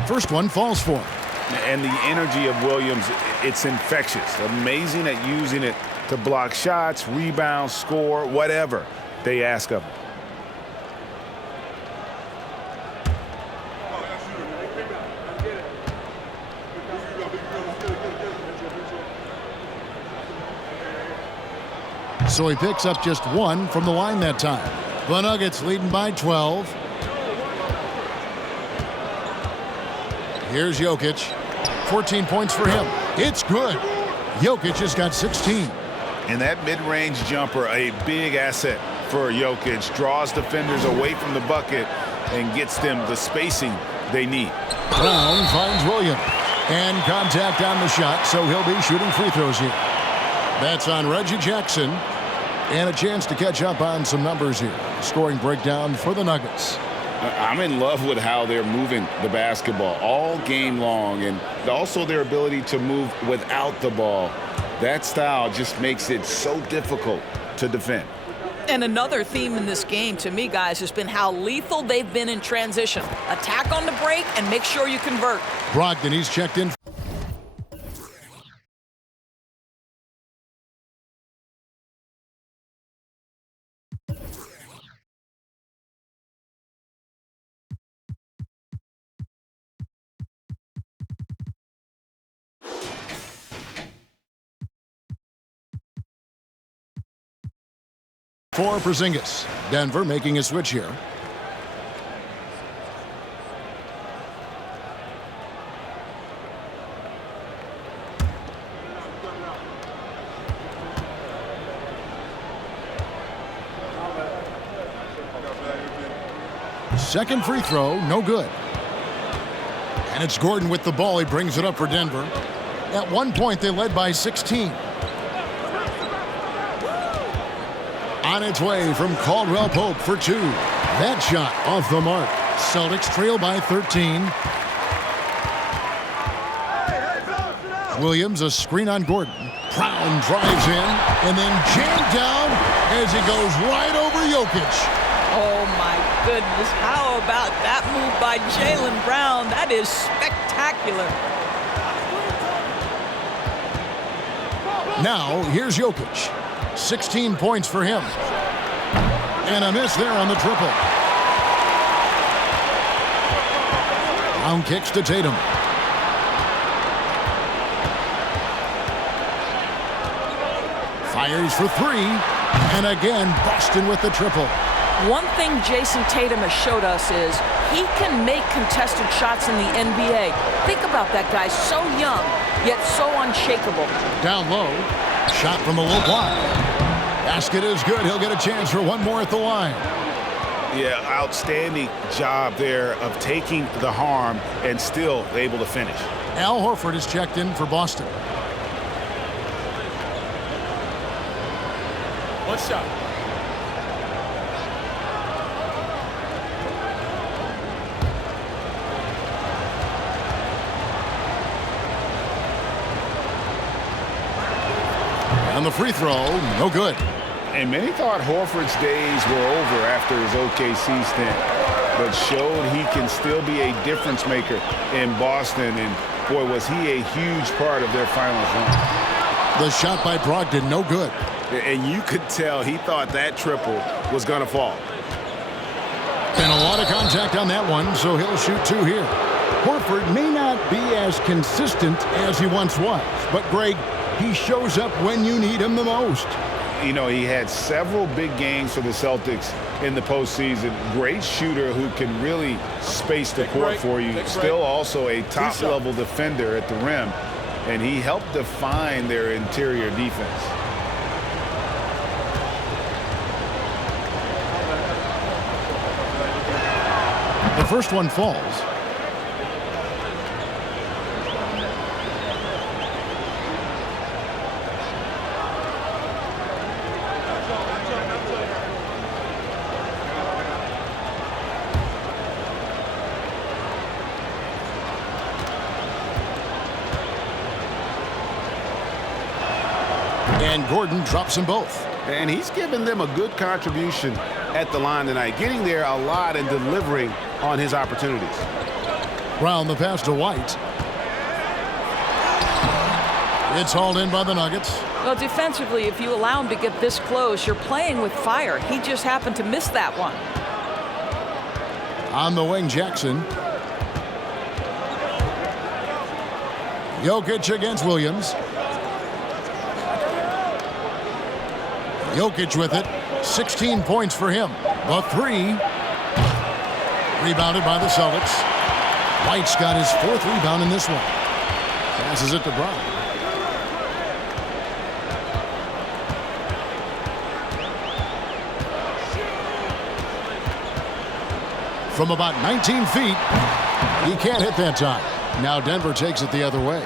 First one falls for him. And the energy of Williams, it's infectious. Amazing at using it to block shots, rebound, score, whatever they ask of him. So he picks up just 1 from the line that time. The Nuggets leading by 12. Here's Jokic. 14 points for him. It's good. Jokic has got 16. And that mid-range jumper, a big asset for Jokic. Draws defenders away from the bucket and gets them the spacing they need. Brown finds Williams. And contact on the shot, so he'll be shooting free throws here. That's on Reggie Jackson. And a chance to catch up on some numbers here. Scoring breakdown for the Nuggets. I'm in love with how they're moving the basketball all game long, and also their ability to move without the ball. That style just makes it so difficult to defend. And another theme in this game, to me, guys, has been how lethal they've been in transition. Attack on the break and make sure you convert. Brogdon, he's checked in. For Porzingis. Denver making a switch here. Second free throw, no good. And it's Gordon with the ball. He brings it up for Denver. At one point, they led by 16. On its way from Caldwell Pope for 2. That shot off the mark. Celtics trail by 13. Williams, a screen on Gordon. Brown drives in and then jammed down as he goes right over Jokic. Oh, my goodness. How about that move by Jaylen Brown? That is spectacular. Now, here's Jokic. 16 points for him. And a miss there on the triple. Brown kicks to Tatum. Fires for 3. And again, Boston with the triple. One thing Jason Tatum has showed us is he can make contested shots in the NBA. Think about that guy, so young, yet so unshakable. Down low, shot from the low block. Basket is good. He'll get a chance for one more at the line. Yeah, outstanding job there of taking the harm and still able to finish. Al Horford is checked in for Boston. One shot. And And the free throw, no good. And many thought Horford's days were over after his OKC stint, but showed he can still be a difference maker in Boston. And boy, was he a huge part of their finals run. The shot by Brogdon, no good. And you could tell he thought that triple was going to fall. And a lot of contact on that one, so he'll shoot 2 here. Horford may not be as consistent as he once was, but Greg, he shows up when you need him the most. You know, he had several big games for the Celtics in the postseason. Great shooter who can really space the court for you. Still also a top-level defender at the rim, and he helped define their interior defense. The first one falls. And Gordon drops them both. And he's given them a good contribution at the line tonight, getting there a lot and delivering on his opportunities. Brown the pass to White. It's hauled in by the Nuggets. Well, defensively, if you allow him to get this close, you're playing with fire. He just happened to miss that one. On the wing, Jackson. Jokic against Williams. Jokic with it. 16 points for him. The 3. Rebounded by the Celtics. White's got his 4th rebound in this one. Passes it to Brown. From about 19 feet. He can't hit that time. Now Denver takes it the other way.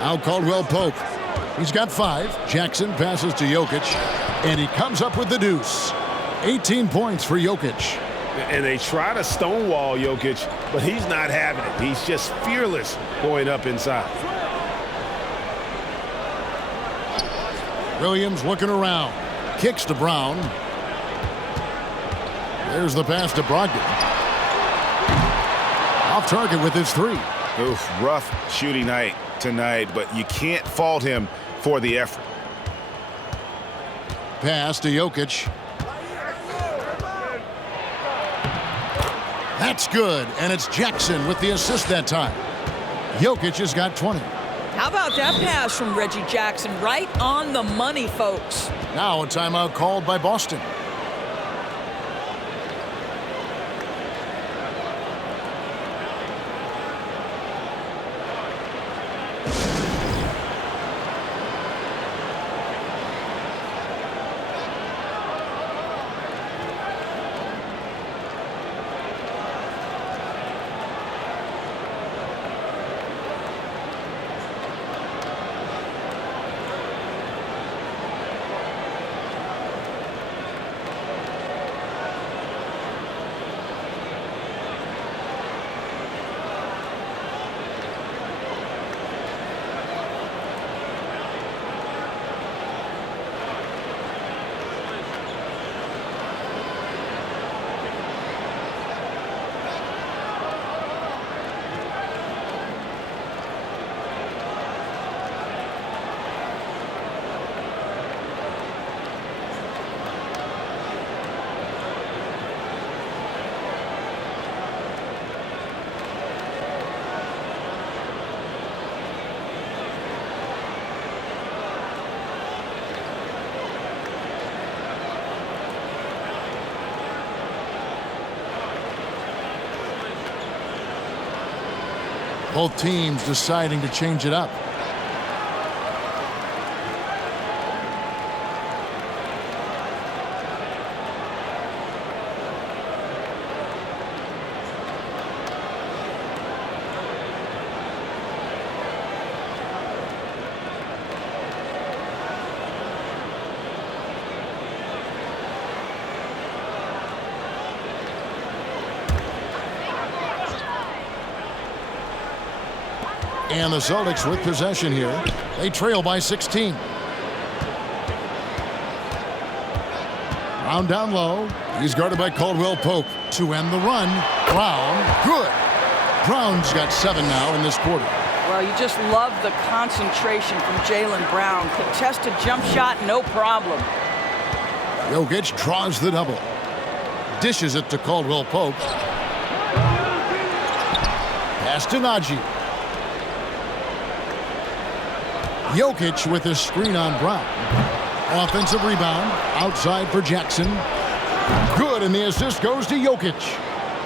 Now Caldwell Pope. He's got 5. Jackson passes to Jokic, and he comes up with the deuce. 18 points for Jokic. And they try to stonewall Jokic, but he's not having it. He's just fearless going up inside. Williams looking around. Kicks to Brown. There's the pass to Brogdon. Off target with his 3. Oof, rough shooting night tonight, but you can't fault him for the effort. Pass to Jokic. That's good, and it's Jackson with the assist that time. Jokic has got 20. How about that pass from Reggie Jackson? Right on the money, folks. Now a timeout called by Boston. Both teams deciding to change it up. And the Celtics with possession here. They trail by 16. Brown down low. He's guarded by Caldwell Pope to end the run. Brown, good. Brown's got 7 now in this quarter. Well, you just love the concentration from Jaylen Brown. Contested jump shot, no problem. Jokic draws the double. Dishes it to Caldwell Pope. Pass to Najee. Jokic with his screen on Brown. Offensive rebound. Outside for Jackson. Good, and the assist goes to Jokic.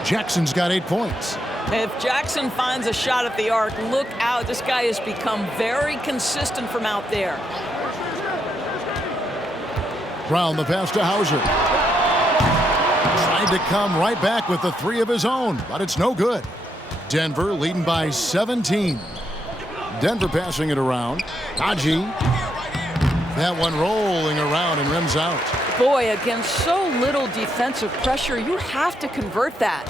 Jackson's got 8 points. If Jackson finds a shot at the arc, look out. This guy has become very consistent from out there. Brown, the pass to Hauser. Tried to come right back with the 3 of his own, but it's no good. Denver leading by 17. Denver passing it around. Najee. That one rolling around and rims out. Boy, against so little defensive pressure, you have to convert that.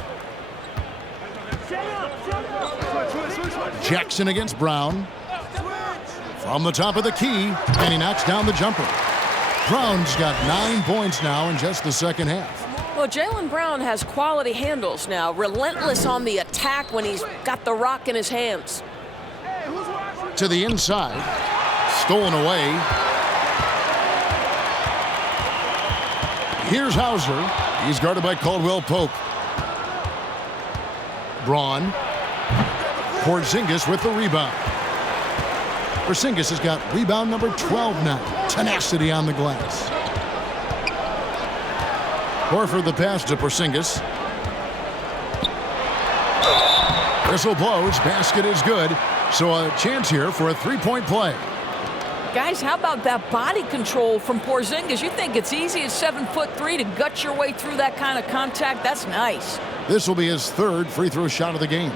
Jackson against Brown. From the top of the key, and he knocks down the jumper. Brown's got 9 points now in just the second half. Well, Jaylen Brown has quality handles now, relentless on the attack when he's got the rock in his hands. To the inside, stolen away. Here's Hauser. He's guarded by Caldwell Pope. Braun. Porzingis with the rebound. Porzingis has got rebound number 12 now. Tenacity on the glass. Horford the pass to Porzingis. Whistle blows. Basket is good. So a chance here for a three-point play. Guys, how about that body control from Porzingis? You think it's easy at 7'3" to gut your way through that kind of contact? That's nice. This will be his 3rd free throw shot of the game.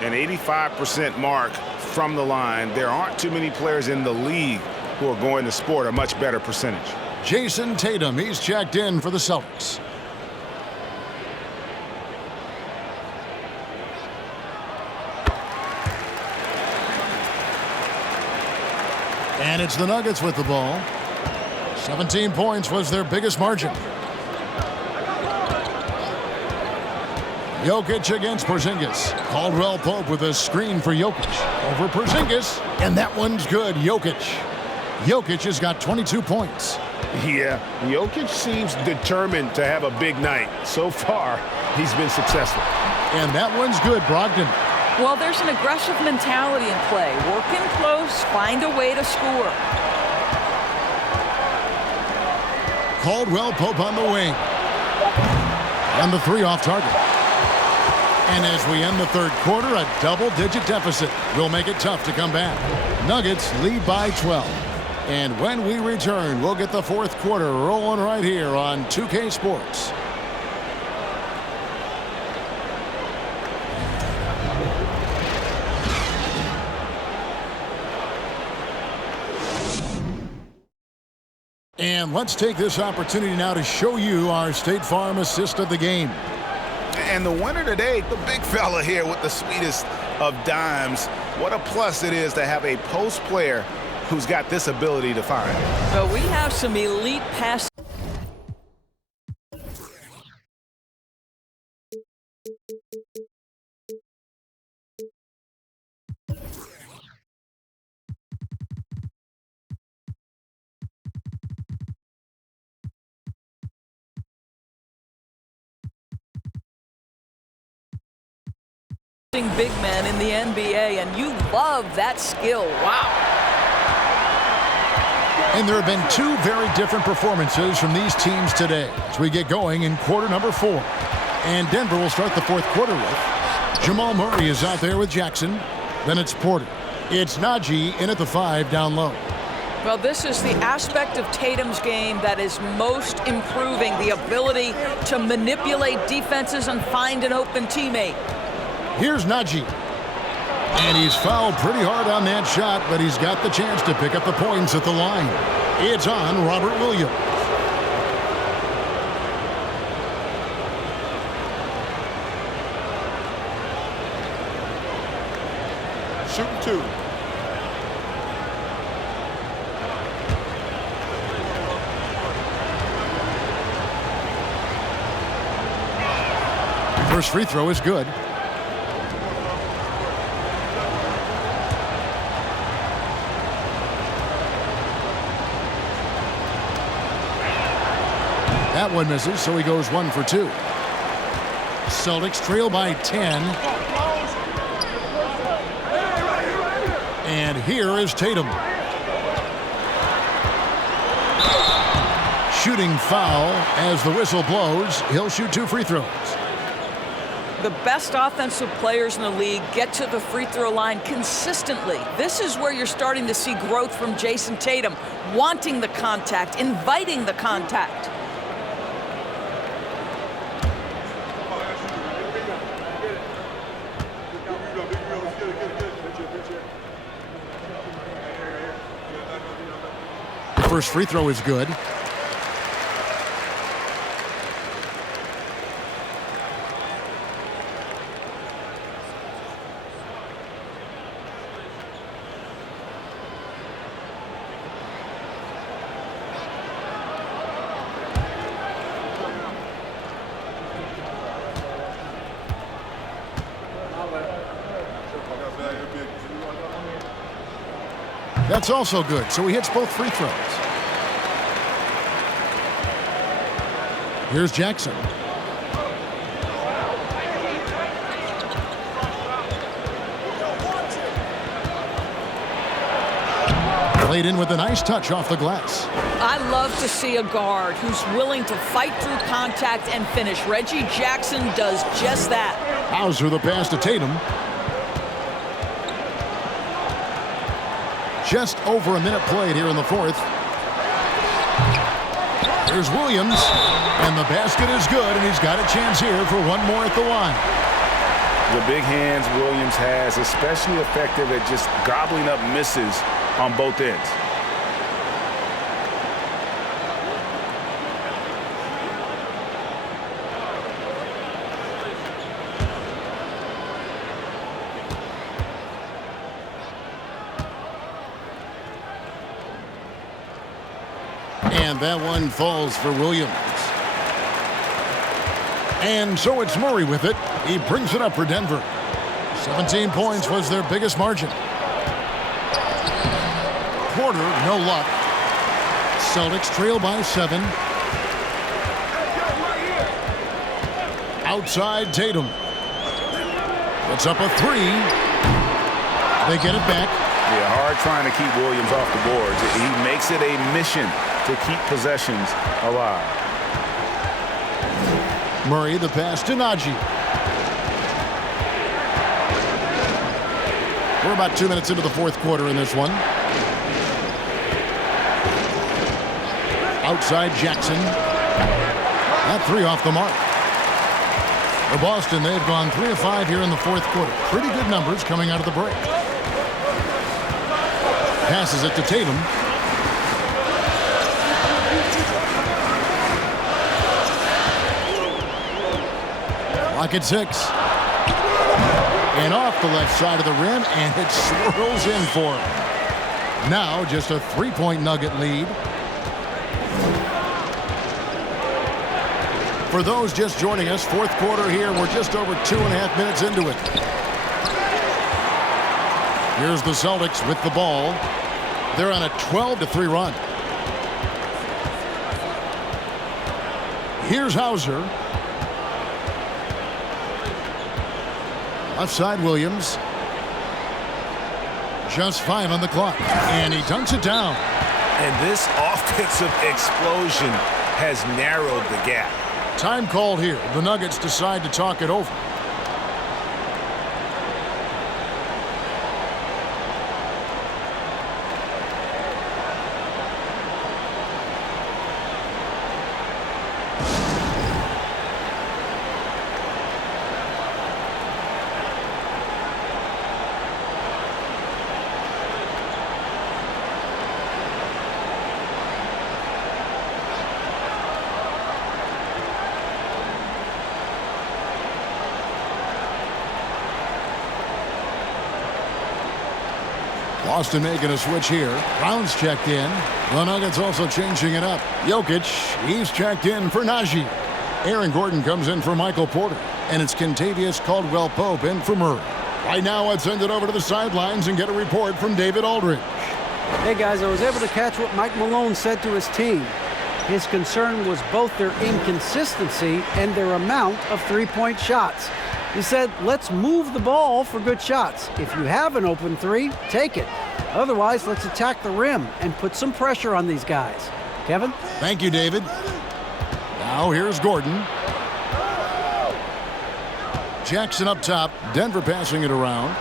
An 85% mark from the line. There aren't too many players in the league who are going to sport a much better percentage. Jason Tatum, he's checked in for the Celtics. And it's the Nuggets with the ball. 17 points was their biggest margin. Jokic against Porzingis. Caldwell Pope with a screen for Jokic. Over Porzingis, and that one's good. Jokic. Jokic has got 22 points. Yeah, Jokic seems determined to have a big night. So far, he's been successful. And that one's good, Brogdon. Well, there's an aggressive mentality in play. Work in close, find a way to score. Caldwell Pope on the wing. And the 3 off target. And as we end the 3rd quarter, a double-digit deficit will make it tough to come back. Nuggets lead by 12. And when we return, we'll get the 4th quarter rolling right here on 2K Sports. And let's take this opportunity now to show you our State Farm assist of the game. And the winner today, the big fella here with the sweetest of dimes. What a plus it is to have a post player who's got this ability to find. So we have some elite pass. Big man in the NBA, and you love that skill. Wow. And there have been 2 very different performances from these teams today as we get going in quarter number 4. And Denver will start the 4th quarter with Jamal Murray is out there with Jackson. Then it's Porter. It's Najee in at the 5 down low. Well, this is the aspect of Tatum's game that is most improving, the ability to manipulate defenses and find an open teammate. Here's Najee. And he's fouled pretty hard on that shot, but he's got the chance to pick up the points at the line. It's on Robert Williams. Shooting 2. First free throw is good. That one misses, so he goes 1 for 2. Celtics trail by 10. And here is Tatum. Shooting foul as the whistle blows. He'll shoot 2 free throws. The best offensive players in the league get to the free throw line consistently. This is where you're starting to see growth from Jason Tatum, wanting the contact, inviting the contact. The first free throw is good. That's also good, so he hits both free throws. Here's Jackson. Played in with a nice touch off the glass. I love to see a guard who's willing to fight through contact and finish. Reggie Jackson does just that. Hauser the pass to Tatum. Just over a minute played here in the fourth. Here's Williams, and the basket is good, and he's got a chance here for one more at the line. The big hands Williams has, especially effective at just gobbling up misses on both ends. And that one falls for Williams. And so it's Murray with it. He brings it up for Denver. 17 points was their biggest margin. Porter, no luck. Celtics trail by 7. Outside Tatum. Puts up a 3. They get it back. Yeah, hard trying to keep Williams off the boards. He makes it a mission to keep possessions alive. Murray the pass to Najee. We're about 2 minutes into the fourth quarter in this one. Outside Jackson. That 3 off the mark. For Boston, they've gone 3 of 5 here in the fourth quarter. Pretty good numbers coming out of the break. Passes it to Tatum. Clock at 6. And off the left side of the rim, and it swirls in for him. Now just a 3-point Nugget lead. For those just joining us, fourth quarter here, we're just over 2.5 minutes into it. Here's the Celtics with the ball. They're on a 12-3 run. Here's Hauser. Left side Williams. Just 5 on the clock. And he dunks it down. And this offensive explosion has narrowed the gap. Time called here. The Nuggets decide to talk it over. Boston making a switch here. Brown's checked in. The Nuggets also changing it up. Jokic, he's checked in for Najee. Aaron Gordon comes in for Michael Porter. And it's Kentavious Caldwell-Pope in for Murray. Right now, let's send it over to the sidelines and get a report from David Aldridge. Hey, guys, I was able to catch what Mike Malone said to his team. His concern was both their inconsistency and their amount of three-point shots. He said, let's move the ball for good shots. If you have an open three, take it. Otherwise, let's attack the rim and put some pressure on these guys. Kevin? Thank you, David. Now here's Gordon. Jackson up top. Denver passing it around.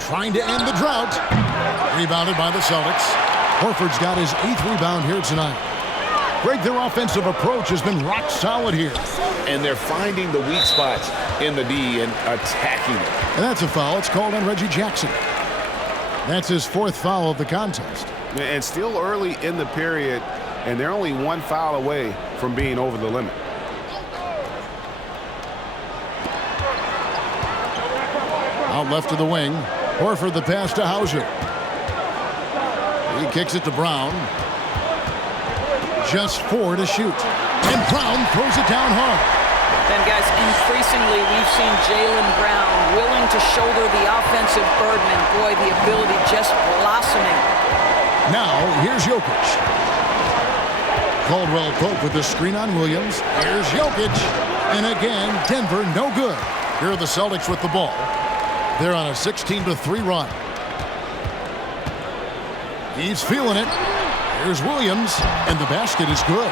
Trying to end the drought. Rebounded by the Celtics. Horford's got his 8th rebound here tonight. Greg, their offensive approach has been rock solid here. And they're finding the weak spots in the D and attacking it. And that's a foul. It's called on Reggie Jackson. That's his 4th foul of the contest. And still early in the period, and they're only 1 foul away from being over the limit. Out left to the wing. Horford the pass to Hauser. He kicks it to Brown. Just 4 to shoot. And Brown throws it down hard. And guys, increasingly we've seen Jaylen Brown willing to shoulder the offensive burden, and boy, the ability just blossoming. Now, here's Jokic. Caldwell-Pope with the screen on Williams. Here's Jokic. And again, Denver no good. Here are the Celtics with the ball. They're on a 16-3 run. He's feeling it. Here's Williams, and the basket is good.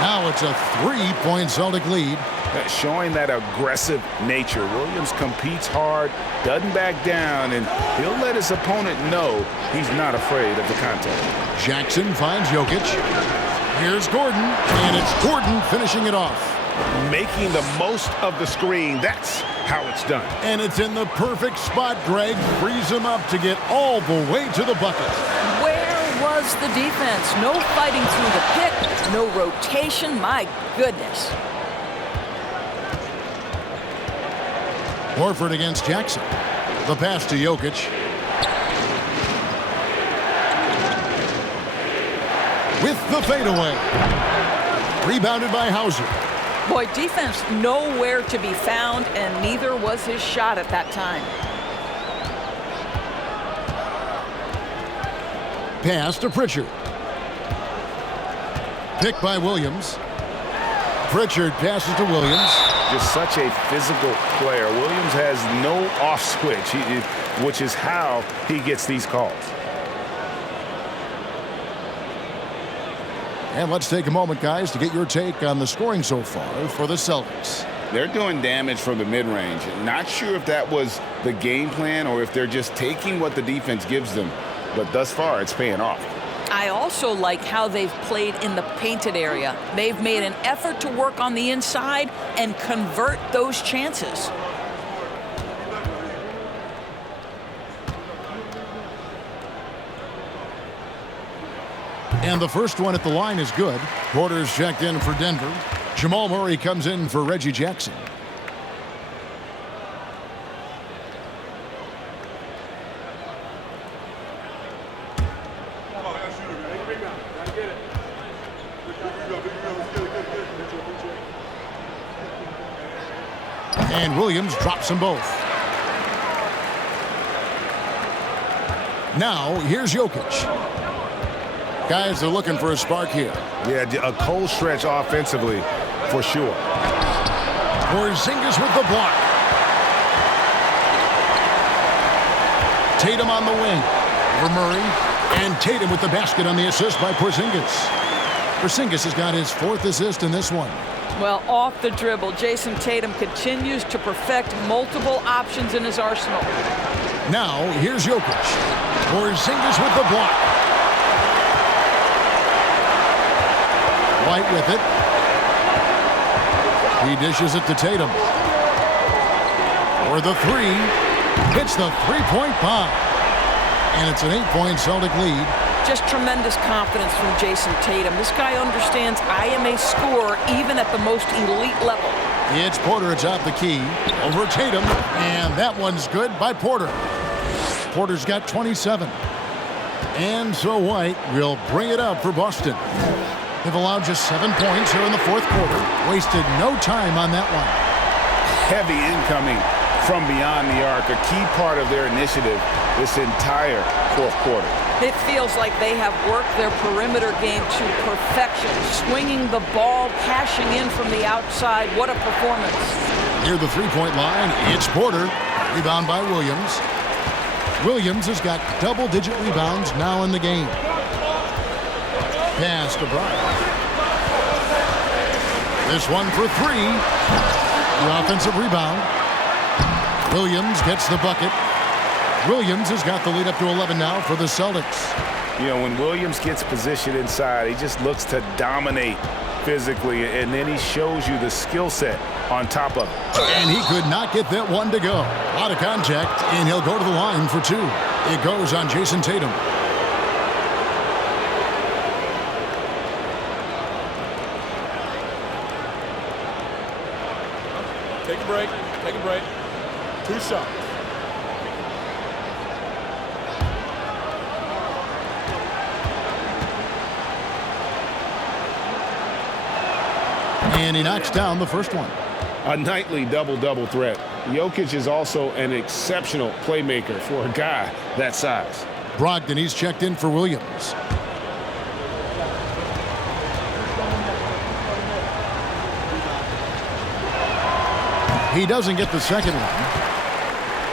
Now it's a 3-point Celtic lead. Showing that aggressive nature. Williams competes hard, doesn't back down, and he'll let his opponent know he's not afraid of the contact. Jackson finds Jokic. Here's Gordon, and it's Gordon finishing it off. Making the most of the screen. That's how it's done. And it's in the perfect spot, Greg. Frees him up to get all the way to the bucket. Where was the defense? No fighting through the pick, no rotation. My goodness. Horford against Jackson. The pass to Jokic. With the fadeaway. Rebounded by Hauser. Boy, defense nowhere to be found, and neither was his shot at that time. Pass to Pritchard. Picked by Williams. Pritchard passes to Williams. Just such a physical player. Williams has no off switch, which is how he gets these calls. And let's take a moment, guys, to get your take on the scoring so far for the Celtics. They're doing damage from the mid-range. Not sure if that was the game plan or if they're just taking what the defense gives them. But thus far, it's paying off. I also like how they've played in the painted area. They've made an effort to work on the inside and convert those chances. And the first one at the line is good. Porter's checked in for Denver. Jamal Murray comes in for Reggie Jackson. And Williams drops them both. Now, here's Jokic. Guys, they're looking for a spark here. Yeah, a cold stretch offensively, for sure. Porzingis with the block. Tatum on the wing. For Murray. And Tatum with the basket on the assist by Porzingis. Porzingis has got his 4th assist in this one. Well, off the dribble, Jason Tatum continues to perfect multiple options in his arsenal. Now, here's Jokic. Porzingis with the block. White with it. He dishes it to Tatum. For the 3. Hits the 3-point bomb. And it's an 8-point Celtic lead. Just tremendous confidence from Jason Tatum. This guy understands I am a scorer even at the most elite level. It's Porter atop the key. Over Tatum. And that one's good by Porter. Porter's got 27. And so White will bring it up for Boston. They've allowed just 7 points here in the fourth quarter. Wasted no time on that one. Heavy incoming from beyond the arc, a key part of their initiative this entire fourth quarter. It feels like they have worked their perimeter game to perfection, swinging the ball, cashing in from the outside. What a performance. Near the three-point line, it's Porter. Rebound by Williams. Williams has got double-digit rebounds now in the game. Pass to Bryant. This one for three. The offensive rebound. Williams gets the bucket. Williams has got the lead up to 11 now for the Celtics. You know, when Williams gets positioned inside, he just looks to dominate physically, and then he shows you the skill set on top of it. And he could not get that one to go. A lot of contact, and he'll go to the line for two. It goes on Jason Tatum. Take a break. Take a break. 2 shots. And he knocks down the first one. A nightly double-double threat. Jokic is also an exceptional playmaker for a guy that size. Brogdon, he's checked in for Williams. He doesn't get the second one.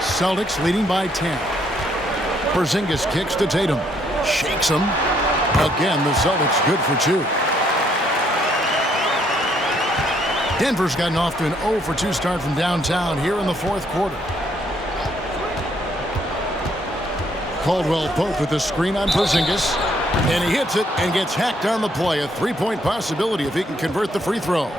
Celtics leading by 10. Porzingis kicks to Tatum. Shakes him. Again, the Celtics good for two. Denver's gotten off to an 0 for 2 start from downtown here in the fourth quarter. Caldwell Pope with the screen on Porzingis. And he hits it and gets hacked on the play. A three-point possibility if he can convert the free throw.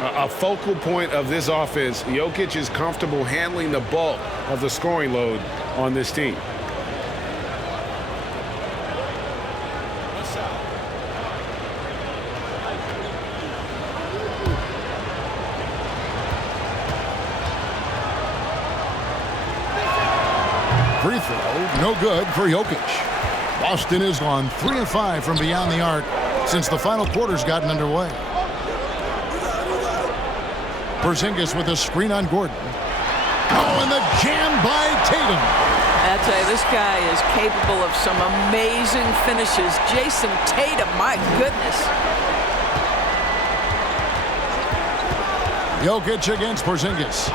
A focal point of this offense, Jokic is comfortable handling the bulk of the scoring load on this team. Free throw, no good for Jokic. Boston is on 3 of 5 from beyond the arc since the final quarter's gotten underway. Porzingis with a screen on Gordon. Oh, and the jam by Tatum. I tell you, this guy is capable of some amazing finishes. Jason Tatum, my goodness. Jokic against Porzingis.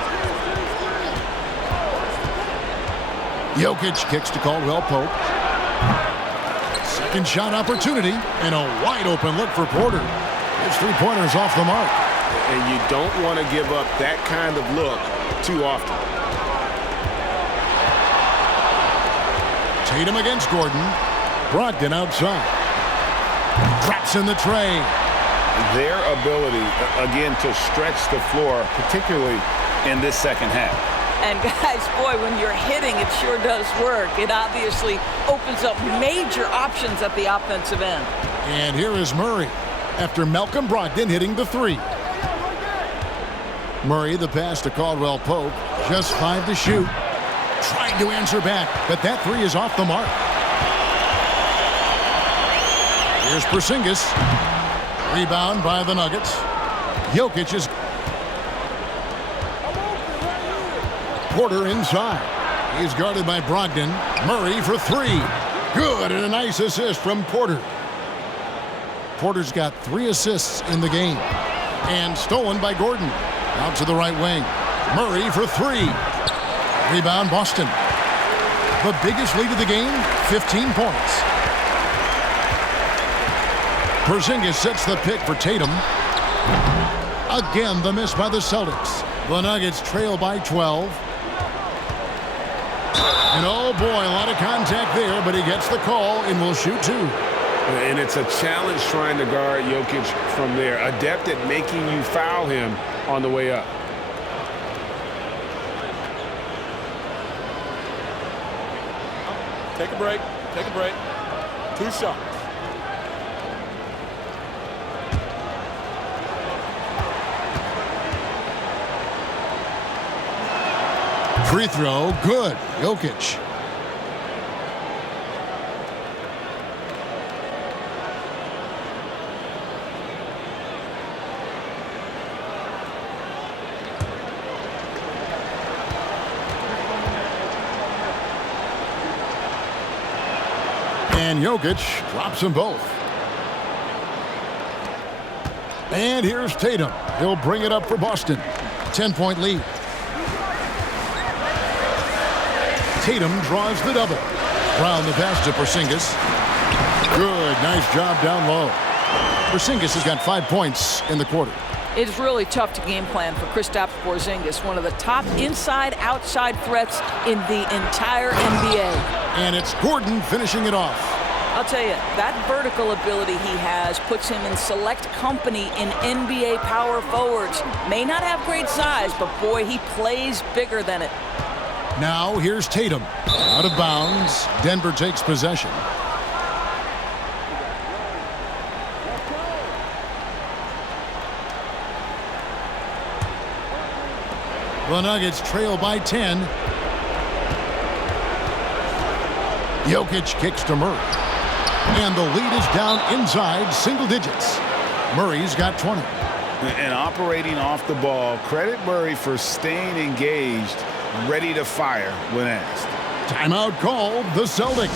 Jokic kicks to Caldwell Pope. Second shot opportunity and a wide open look for Porter. His three-pointer's off the mark. And you don't want to give up that kind of look too often. Tatum against Gordon. Brogdon outside. Drops in the tray. Their ability, again, to stretch the floor, particularly in this second half. And guys, boy, when you're hitting, it sure does work. It obviously opens up major options at the offensive end. And here is Murray after Malcolm Brogdon hitting the three. Murray, the pass to Caldwell Pope. Just 5 to shoot. Trying to answer back, but that three is off the mark. Here's Porzingis. Rebound by the Nuggets. Jokic is... Porter inside. He's guarded by Brogdon. Murray for three. Good, and a nice assist from Porter. Porter's got 3 assists in the game. And stolen by Gordon. Out to the right wing. Murray for three. Rebound, Boston. The biggest lead of the game, 15 points. Porzingis sets the pick for Tatum. Again, the miss by the Celtics. The Nuggets trail by 12. And oh boy, a lot of contact there, but he gets the call and will shoot 2. And it's a challenge trying to guard Jokic from there. Adept at making you foul him on the way up. Take a break. Take a break. 2 shots. Free throw, good. Jokic. And Jokic drops them both. And here's Tatum. He'll bring it up for Boston. 10-point lead. Tatum draws the double. Brown the pass to Porzingis. Good, nice job down low. Porzingis has got 5 points in the quarter. It's really tough to game plan for Kristaps Porzingis, one of the top inside-outside threats in the entire NBA. And it's Gordon finishing it off. I'll tell you, that vertical ability he has puts him in select company in NBA power forwards. May not have great size, but boy, he plays bigger than it. Now here's Tatum. Out of bounds. Denver takes possession. The Nuggets trail by 10. Jokic kicks to Murray. And the lead is down inside single digits. Murray's got 20. And operating off the ball, credit Murray for staying engaged, ready to fire when asked. Timeout called, the Celtics.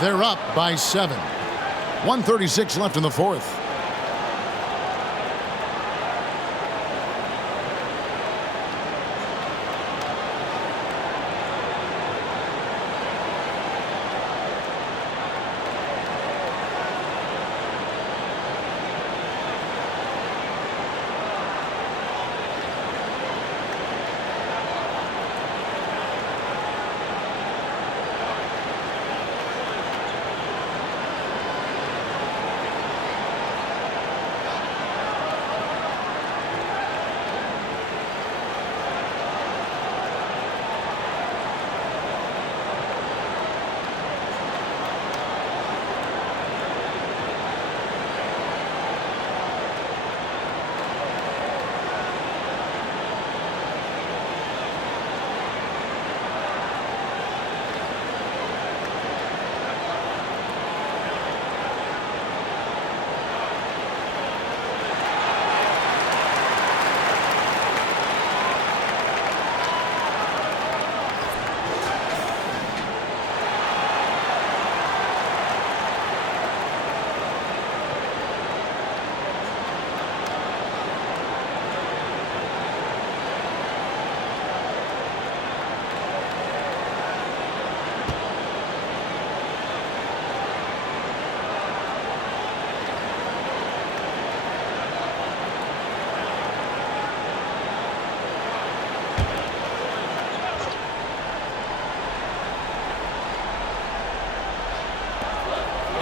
They're up by 7. 1:36 left in the fourth.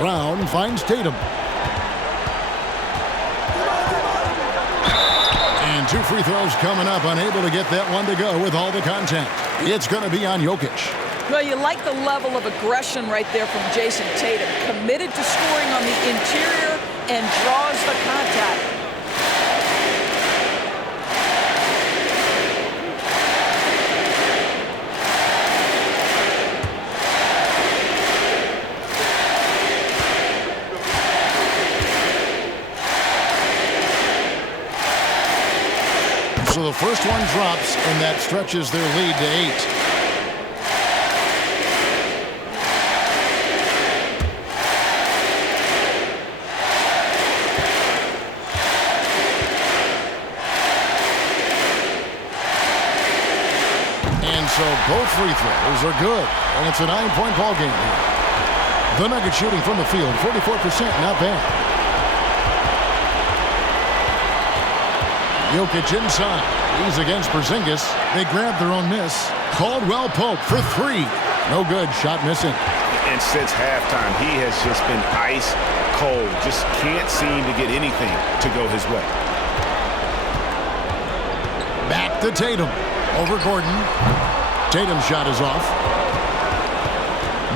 Brown finds Tatum. And 2 free throws coming up, unable to get that one to go with all the contact. It's going to be on Jokic. Well, you like the level of aggression right there from Jason Tatum. Committed to scoring on the interior and draws the contact. So the first one drops, and that stretches their lead to 8. And so both free throws are good, and it's a 9-point ball game here. The Nuggets shooting from the field, 44%, not bad. Jokic inside. He's against Porzingis. They grab their own miss. Caldwell Pope for 3. No good. Shot missing. And since halftime, he has just been ice cold. Just can't seem to get anything to go his way. Back to Tatum. Over Gordon. Tatum's shot is off.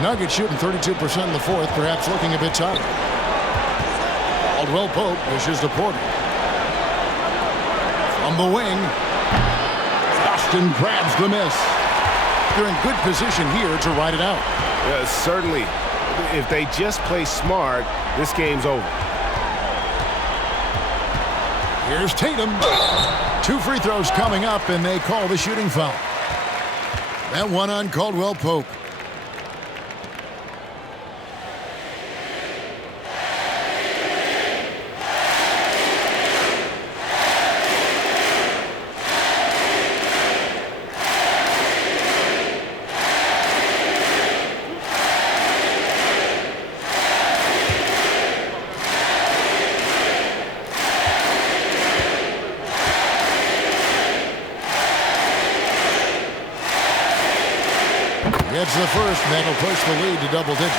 Nuggets shooting 32% in the fourth, perhaps looking a bit tired. Caldwell Pope dishes to Porter. From the wing, Boston grabs the miss. They're in good position here to ride it out. Certainly, if they just play smart, this game's over. Here's Tatum. 2 free throws coming up, and they call the shooting foul. That one on Caldwell Pope. the first, and that'll push the lead to double digits.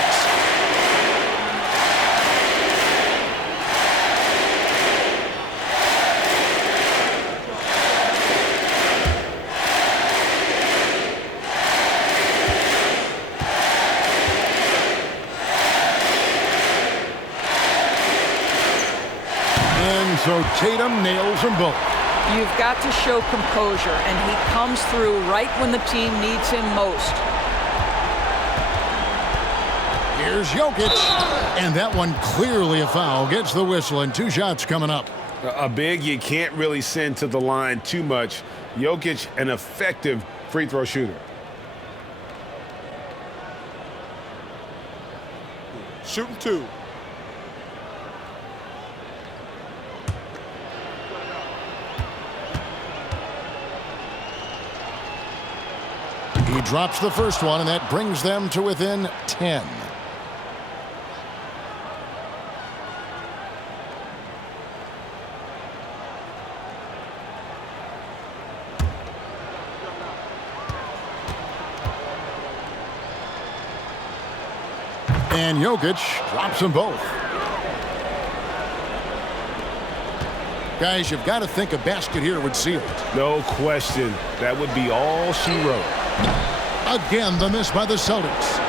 And so Tatum nails them both. You've got to show composure, and he comes through right when the team needs him most. Here's Jokic, and that one clearly a foul. Gets the whistle, and 2 shots coming up. A big you can't really send to the line too much. Jokic, an effective free throw shooter. Shooting 2. He drops the first one, and that brings them to within 10. And Jokic drops them both. Guys, you've got to think a basket here would seal it. No question. That would be all she wrote. Again, the miss by the Celtics.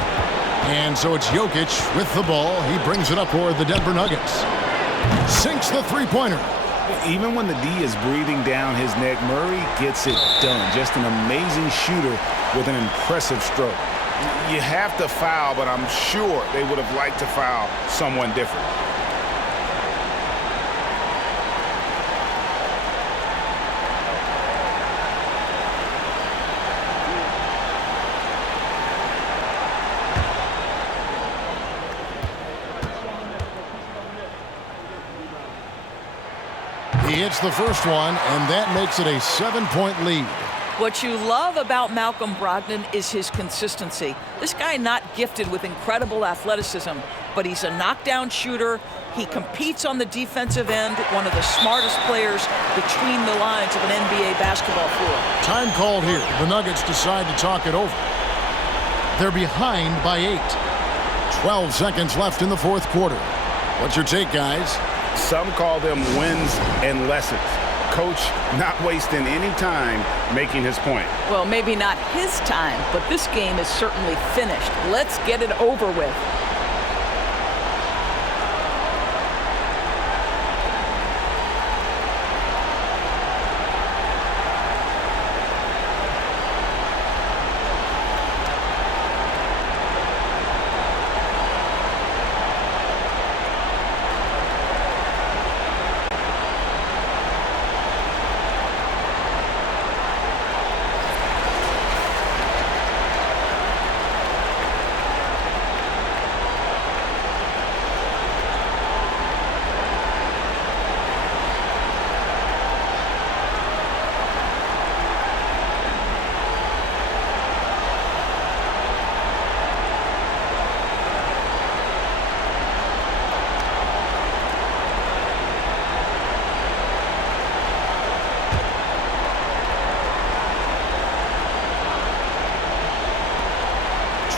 And so it's Jokic with the ball. He brings it up for the Denver Nuggets. Sinks the three-pointer. Even when the D is breathing down his neck, Murray gets it done. Just an amazing shooter with an impressive stroke. You have to foul, but I'm sure they would have liked to foul someone different. He hits the first one, and that makes it a 7-point lead. What you love about Malcolm Brogdon is his consistency. This guy not gifted with incredible athleticism, but he's a knockdown shooter. He competes on the defensive end, one of the smartest players between the lines of an NBA basketball floor. Time called here. The Nuggets decide to talk it over. They're behind by 8. 12 seconds left in the fourth quarter. What's your take, guys? Some call them wins and lessons. Coach not wasting any time making his point. Well, maybe not his time, but this game is certainly finished. Let's get it over with.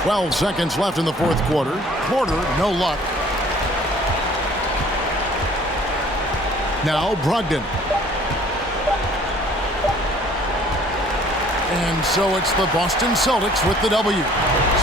Twelve seconds left in the fourth quarter. Porter, no luck. Now Brogdon. And so it's the Boston Celtics with the W.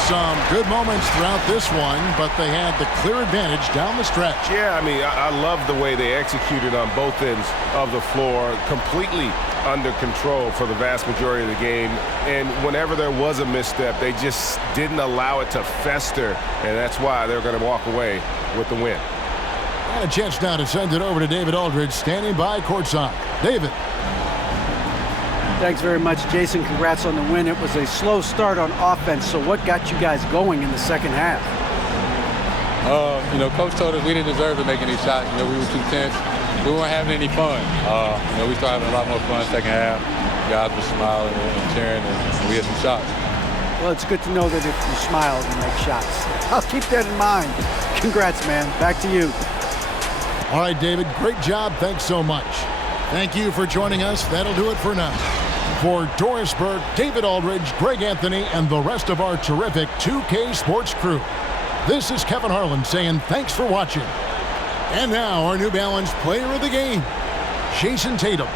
Some good moments throughout this one, but they had the clear advantage down the stretch. Yeah, I mean, I love the way they executed on both ends of the floor, completely under control for the vast majority of the game. And whenever there was a misstep, they just didn't allow it to fester, and that's why they're going to walk away with the win. And a chance now to send it over to David Aldridge, standing by courtside. David. Thanks very much, Jason. Congrats on the win. It was a slow start on offense, so what got you guys going in the second half? Coach told us we didn't deserve to make any shots. We were too tense. We weren't having any fun. We started having a lot more fun second half. Guys were smiling and cheering, and we had some shots. Well, it's good to know that if you smile, you make shots. I'll keep that in mind. Congrats, man. Back to you. All right, David, great job. Thanks so much. Thank you for joining us. That'll do it for now. For Doris Burke, David Aldridge, Greg Anthony, and the rest of our terrific 2K Sports crew, this is Kevin Harlan saying thanks for watching. And now our New Balance player of the game, Jason Tatum.